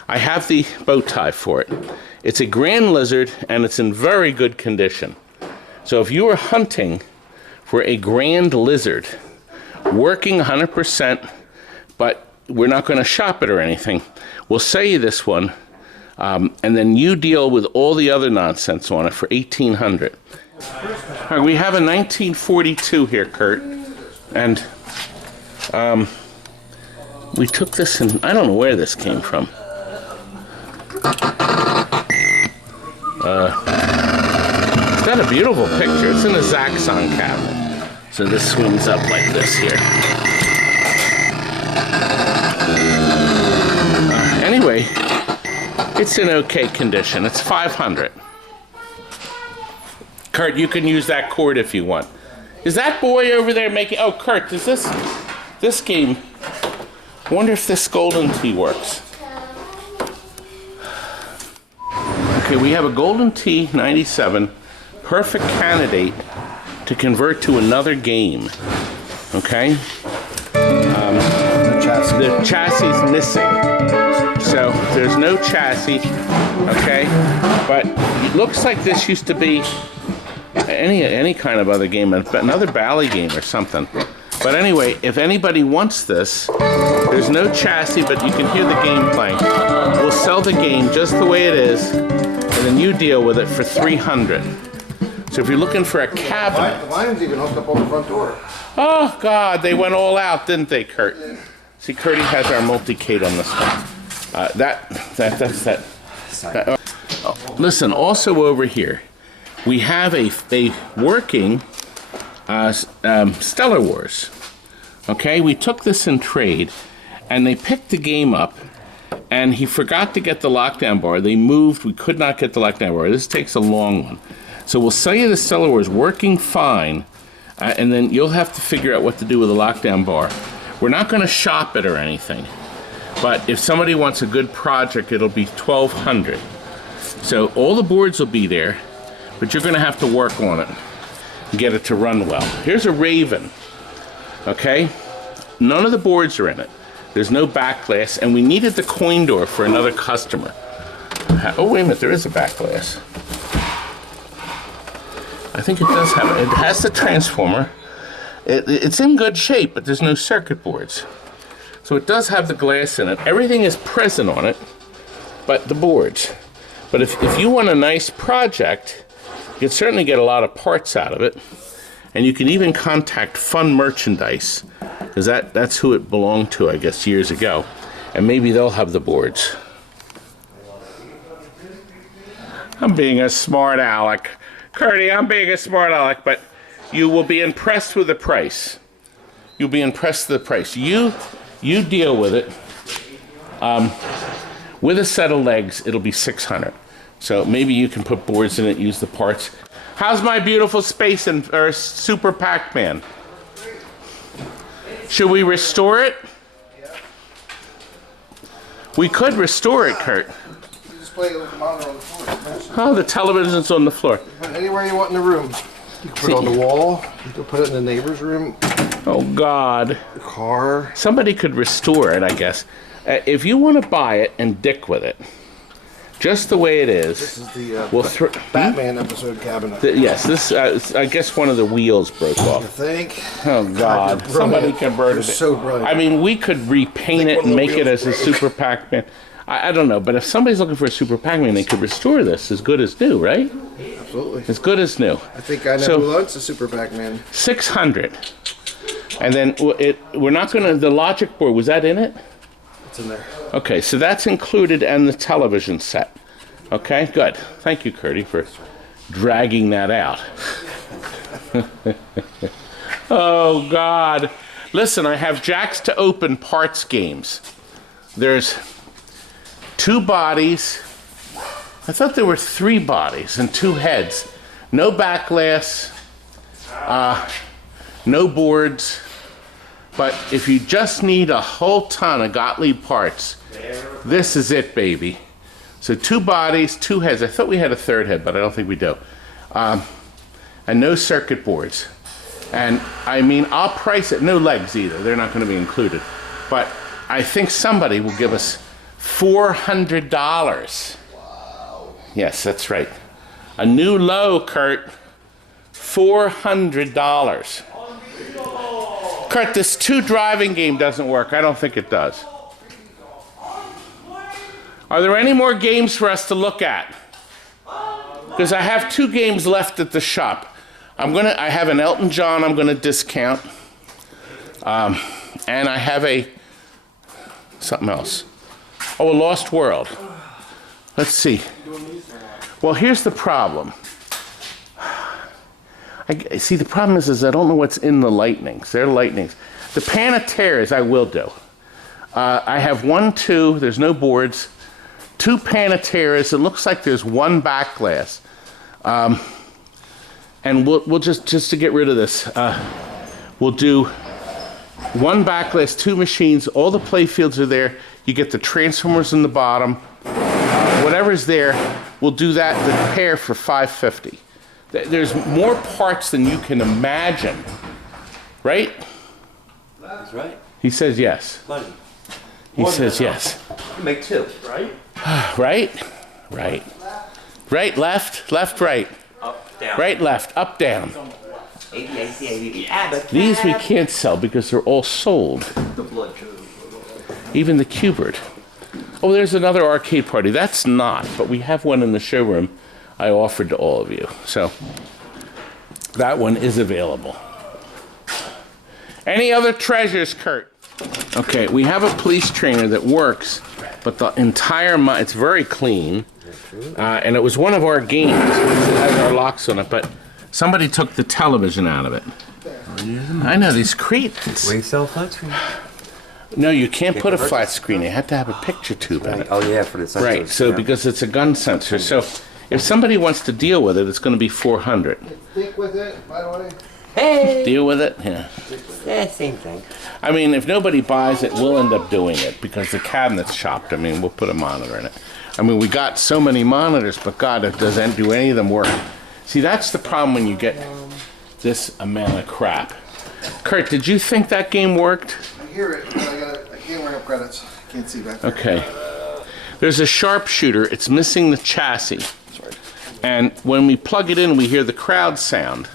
I have the bow tie for it. It's a Grand Lizard, and it's in very good condition. So if you were hunting for a Grand Lizard, working 100%, but we're not going to shop it or anything, we'll sell you this one, and then you deal with all the other nonsense on it for $1,800. All right, we have a 1942 here, Kurt, and we took this in, I don't know where this came from. It's got a beautiful picture. It's in a Zaxxon cabinet. So this swings up like this here. Anyway, it's in okay condition. It's $500. Kurt, you can use that cord if you want. Is that boy over there making... Oh, Kurt, is this game... I wonder if this Golden Tee works. Okay, we have a Golden Tee 97. Perfect candidate to convert to another game. Okay? The chassis is missing. So there's no chassis. Okay? But it looks like this used to be any kind of other game, another Bally game or something. But anyway, if anybody wants this, there's no chassis, but you can hear the game playing. We'll sell the game just the way it is, and then you deal with it for $300. So if you're looking for a cabinet, The line's even hooked up on the front door. oh God, they went all out, didn't they, Kurt? See, Curdy has our multi-cade on this one. That's that. Listen, also over here, we have a working Stellar Wars. Okay, we took this in trade, and they picked the game up, and he forgot to get the lockdown bar. They moved, we could not get the lockdown bar. This takes a long one. So we'll sell you the Stellar Wars working fine, and then you'll have to figure out what to do with the lockdown bar. We're not going to shop it or anything, but if somebody wants a good project, it'll be $1,200. So all the boards will be there, but you're going to have to work on it and get it to run well. Here's a Raven, okay? None of the boards are in it. There's no back glass, and we needed the coin door for another customer. Oh, wait a minute, there is a back glass. I think it does have it. It has the transformer. It's in good shape, but there's no circuit boards. So it does have the glass in it. Everything is present on it, but the boards. But if you want a nice project, you can certainly get a lot of parts out of it. And you can even contact Fun Merchandise, because that's who it belonged to, I guess, years ago. And maybe they'll have the boards. I'm being a smart aleck. Curdy, I'm being a smart aleck, but you will be impressed with the price. You'll be impressed with the price. You deal with it. With a set of legs, it'll be $600. So maybe you can put boards in it, use the parts. How's my beautiful space and Super Pac-Man? Should we restore it? We could restore it, Kurt. You just play it with the monitor on the floor. Oh, the television's on the floor. Put it anywhere you want in the room. You can put it on the wall. You can put it in the neighbor's room. Oh, God. The car. Somebody could restore it, I guess. If you want to buy it and dick with it, just the way it is. This is the we'll Batman episode cabinet. Yes, this. I guess one of the wheels broke off. You think? Oh God! Somebody converted it. So brilliant. I mean, we could repaint it and make it as a Super Pac-Man. I don't know, but if somebody's looking for a Super Pac-Man, they could restore this as good as new, right? Absolutely. As good as new. I think I know who wants a Super Pac-Man. $600, and then we're not going to. The logic board, was that in it? It's in there. Okay, so that's included, and the television set. Okay, good. Thank you, Curdy, for dragging that out. Oh, God. Listen, I have Jacks to Open parts games. There's 2 bodies. I thought there were 3 bodies and 2 heads. No back glass, no boards. But if you just need a whole ton of Gottlieb parts, this is it, baby. So 2 bodies, 2 heads. I thought we had a 3rd head, but I don't think we do. And no circuit boards. And I mean, I'll price it. No legs either. They're not going to be included. But I think somebody will give us $400. Wow. Yes, that's right. A new low, Kurt. $400. Kurt, this 2 driving game doesn't work. I don't think it does. Are there any more games for us to look at? Because I have 2 games left at the shop. I have an Elton John I'm gonna discount. And I have something else. Oh, a Lost World. Let's see. Well, here's the problem. See, the problem is I don't know what's in the Lightnings. They're Lightnings. The Panateras I will do. I have 1, 2, there's no boards. 2 Panateras, it looks like there's 1 back glass. And we'll just to get rid of this, we'll do 1 back glass, 2 machines, all the play fields are there. You get the transformers in the bottom. Whatever's there, we'll do that, the pair for $550. There's more parts than you can imagine, right? That's right. He says yes. Money. He says yes. You make 2, right? Right, right. Right, left, left, right. Up, down. Right, left, up, down. 80. These we can't sell because they're all sold. The blood tube. Even the Cubert. Oh, there's another arcade party. That's not, but we have one in the showroom I offered to all of you. So, That one is available. Any other treasures, Kurt? Okay, we have a police trainer that works, but the entire it's very clean. And it was one of our games. It has our locks on it, but somebody took the television out of it. I know, these crates. We sell flat screen. No, you can't put a flat screen. You have to have a picture tube in it. Oh yeah, for the sensors. Right, so because it's a gun sensor. So if somebody wants to deal with it, it's going to be $400. Stick with it, by the way. Hey! Deal with it? Yeah. Yeah, same thing. I mean, if nobody buys it, we'll end up doing it because the cabinet's chopped. I mean, we'll put a monitor in it. I mean, we got so many monitors, but God, it doesn't do any of them work. See, that's the problem when you get this amount of crap. Kurt, did you think that game worked? I hear it, but I can't bring up credits. Can't see back there. Okay. There's a Sharpshooter. It's missing the chassis. And when we plug it in, we hear the crowd sound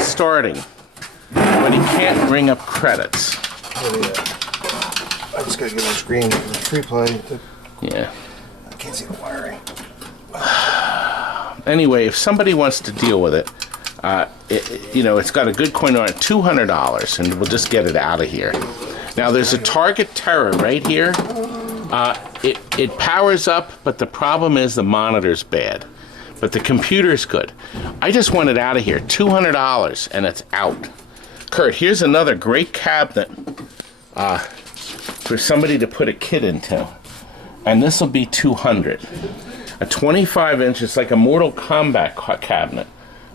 starting. But he can't bring up credits. I just gotta get my screen free play. Yeah. I can't see the wiring. Anyway, if somebody wants to deal with it, you know, it's got a good coin on it, $200, and we'll just get it out of here. Now, there's a Target Terror right here. It powers up, but the problem is the monitor's bad. But the computer's good. I just want it out of here. $200, and it's out. Kurt, here's another great cabinet for somebody to put a kit into. And this will be $200. A 25-inch, it's like a Mortal Kombat cabinet.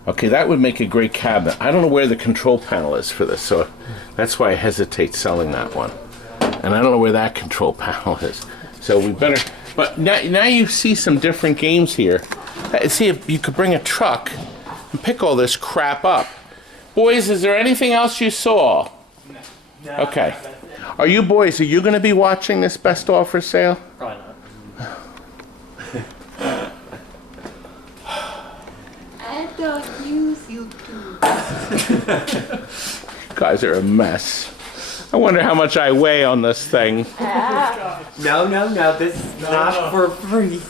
Okay, that would make a great cabinet. I don't know where the control panel is for this, so that's why I hesitate selling that one. And I don't know where that control panel is. So we better, but now you see some different games here. See if you could bring a truck and pick all this crap up. Boys, is there anything else you saw? No. Okay. Are you going to be watching this best offer sale? Probably not. I don't use YouTube. Guys are a mess. I wonder how much I weigh on this thing. No, this is not for free.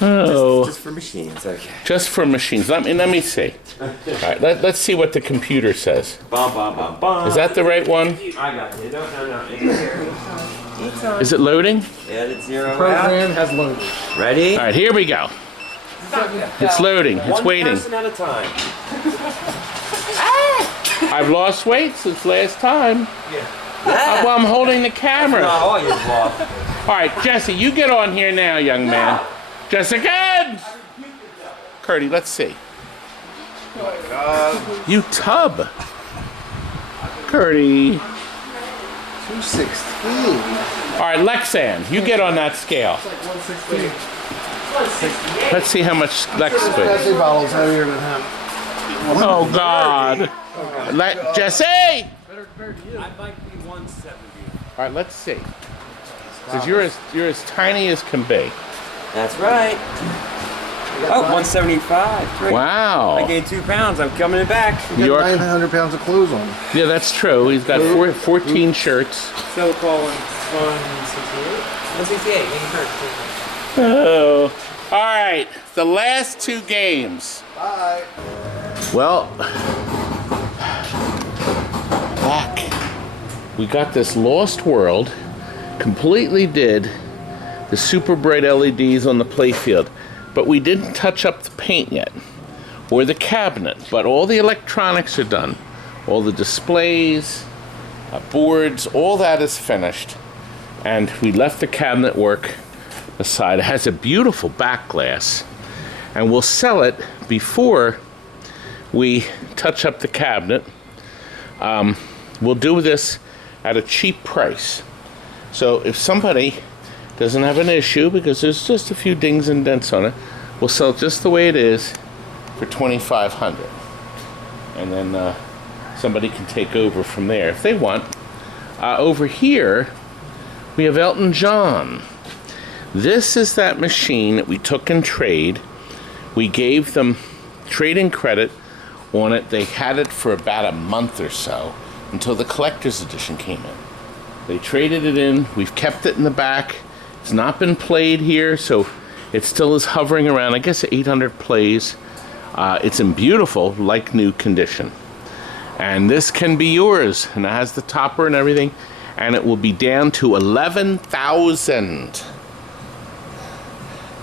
Oh. Just for machines, okay. Just for machines. Let me see. All right, let's see what the computer says. Is that the right one? I got it. No. It's on. Is it loading? Yeah, it's 0 Program has loaded. Ready? All right, here we go. It's loading. It's waiting. One person at a time. I've lost weight since last time. Yeah. Well, I'm holding the camera. Not all you've lost. All right, Jesse, you get on here now, young man. Jessica! Curdy, let's see. Oh my God. You tub. Curdy. 216. All right, Lexan, you get on that scale. It's like 116. Let's see how much Lex weighs. Pepsi bottles heavier than him. Oh, God. Jesse! I might be 170. All right, let's see. Because you're as tiny as can be. That's right. Oh, 175. Great. Wow. I gained 2 pounds. I'm coming back. You got 900 pounds of clothes on. Yeah, that's true. He's got 14 shirts. So calling 168. 168. Oh. All right, the last 2 games. Bye. Well, back. We got this Lost World. Completely did the super bright LEDs on the playfield, but we didn't touch up the paint yet or the cabinet, but all the electronics are done. All the displays, boards, all that is finished, and we left the cabinet work aside. It has a beautiful back glass, and we'll sell it before we touch up the cabinet. We'll do this at a cheap price. So if somebody doesn't have an issue, because there's just a few dings and dents on it, we'll sell it just the way it is for $2,500. And then somebody can take over from there if they want. Over here, we have Elton John. This is that machine that we took in trade. We gave them trade-in credit on it. They had it for about a month or so until the collector's edition came in. They traded it in. We've kept it in the back. It's not been played here, so it still is hovering around, I guess, 800 plays. It's in beautiful, like new condition. And this can be yours, and it has the topper and everything, and it will be down to $11,000.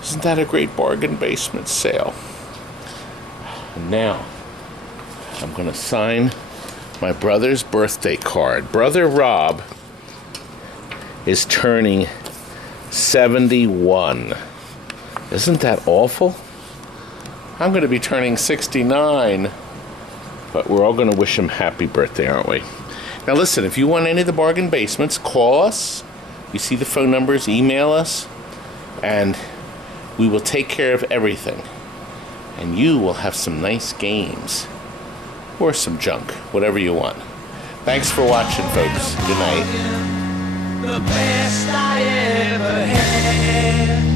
Isn't that a great bargain basement sale? And now, I'm gonna sign my brother's birthday card. Brother Rob is turning 71. Isn't that awful? I'm gonna be turning 69. But we're all going to wish him happy birthday, aren't we? Now listen, if you want any of the bargain basements, call us. You see the phone numbers, email us, and we will take care of everything. And you will have some nice games. Or some junk, whatever you want. Thanks for watching, folks. Good night. The best I ever had.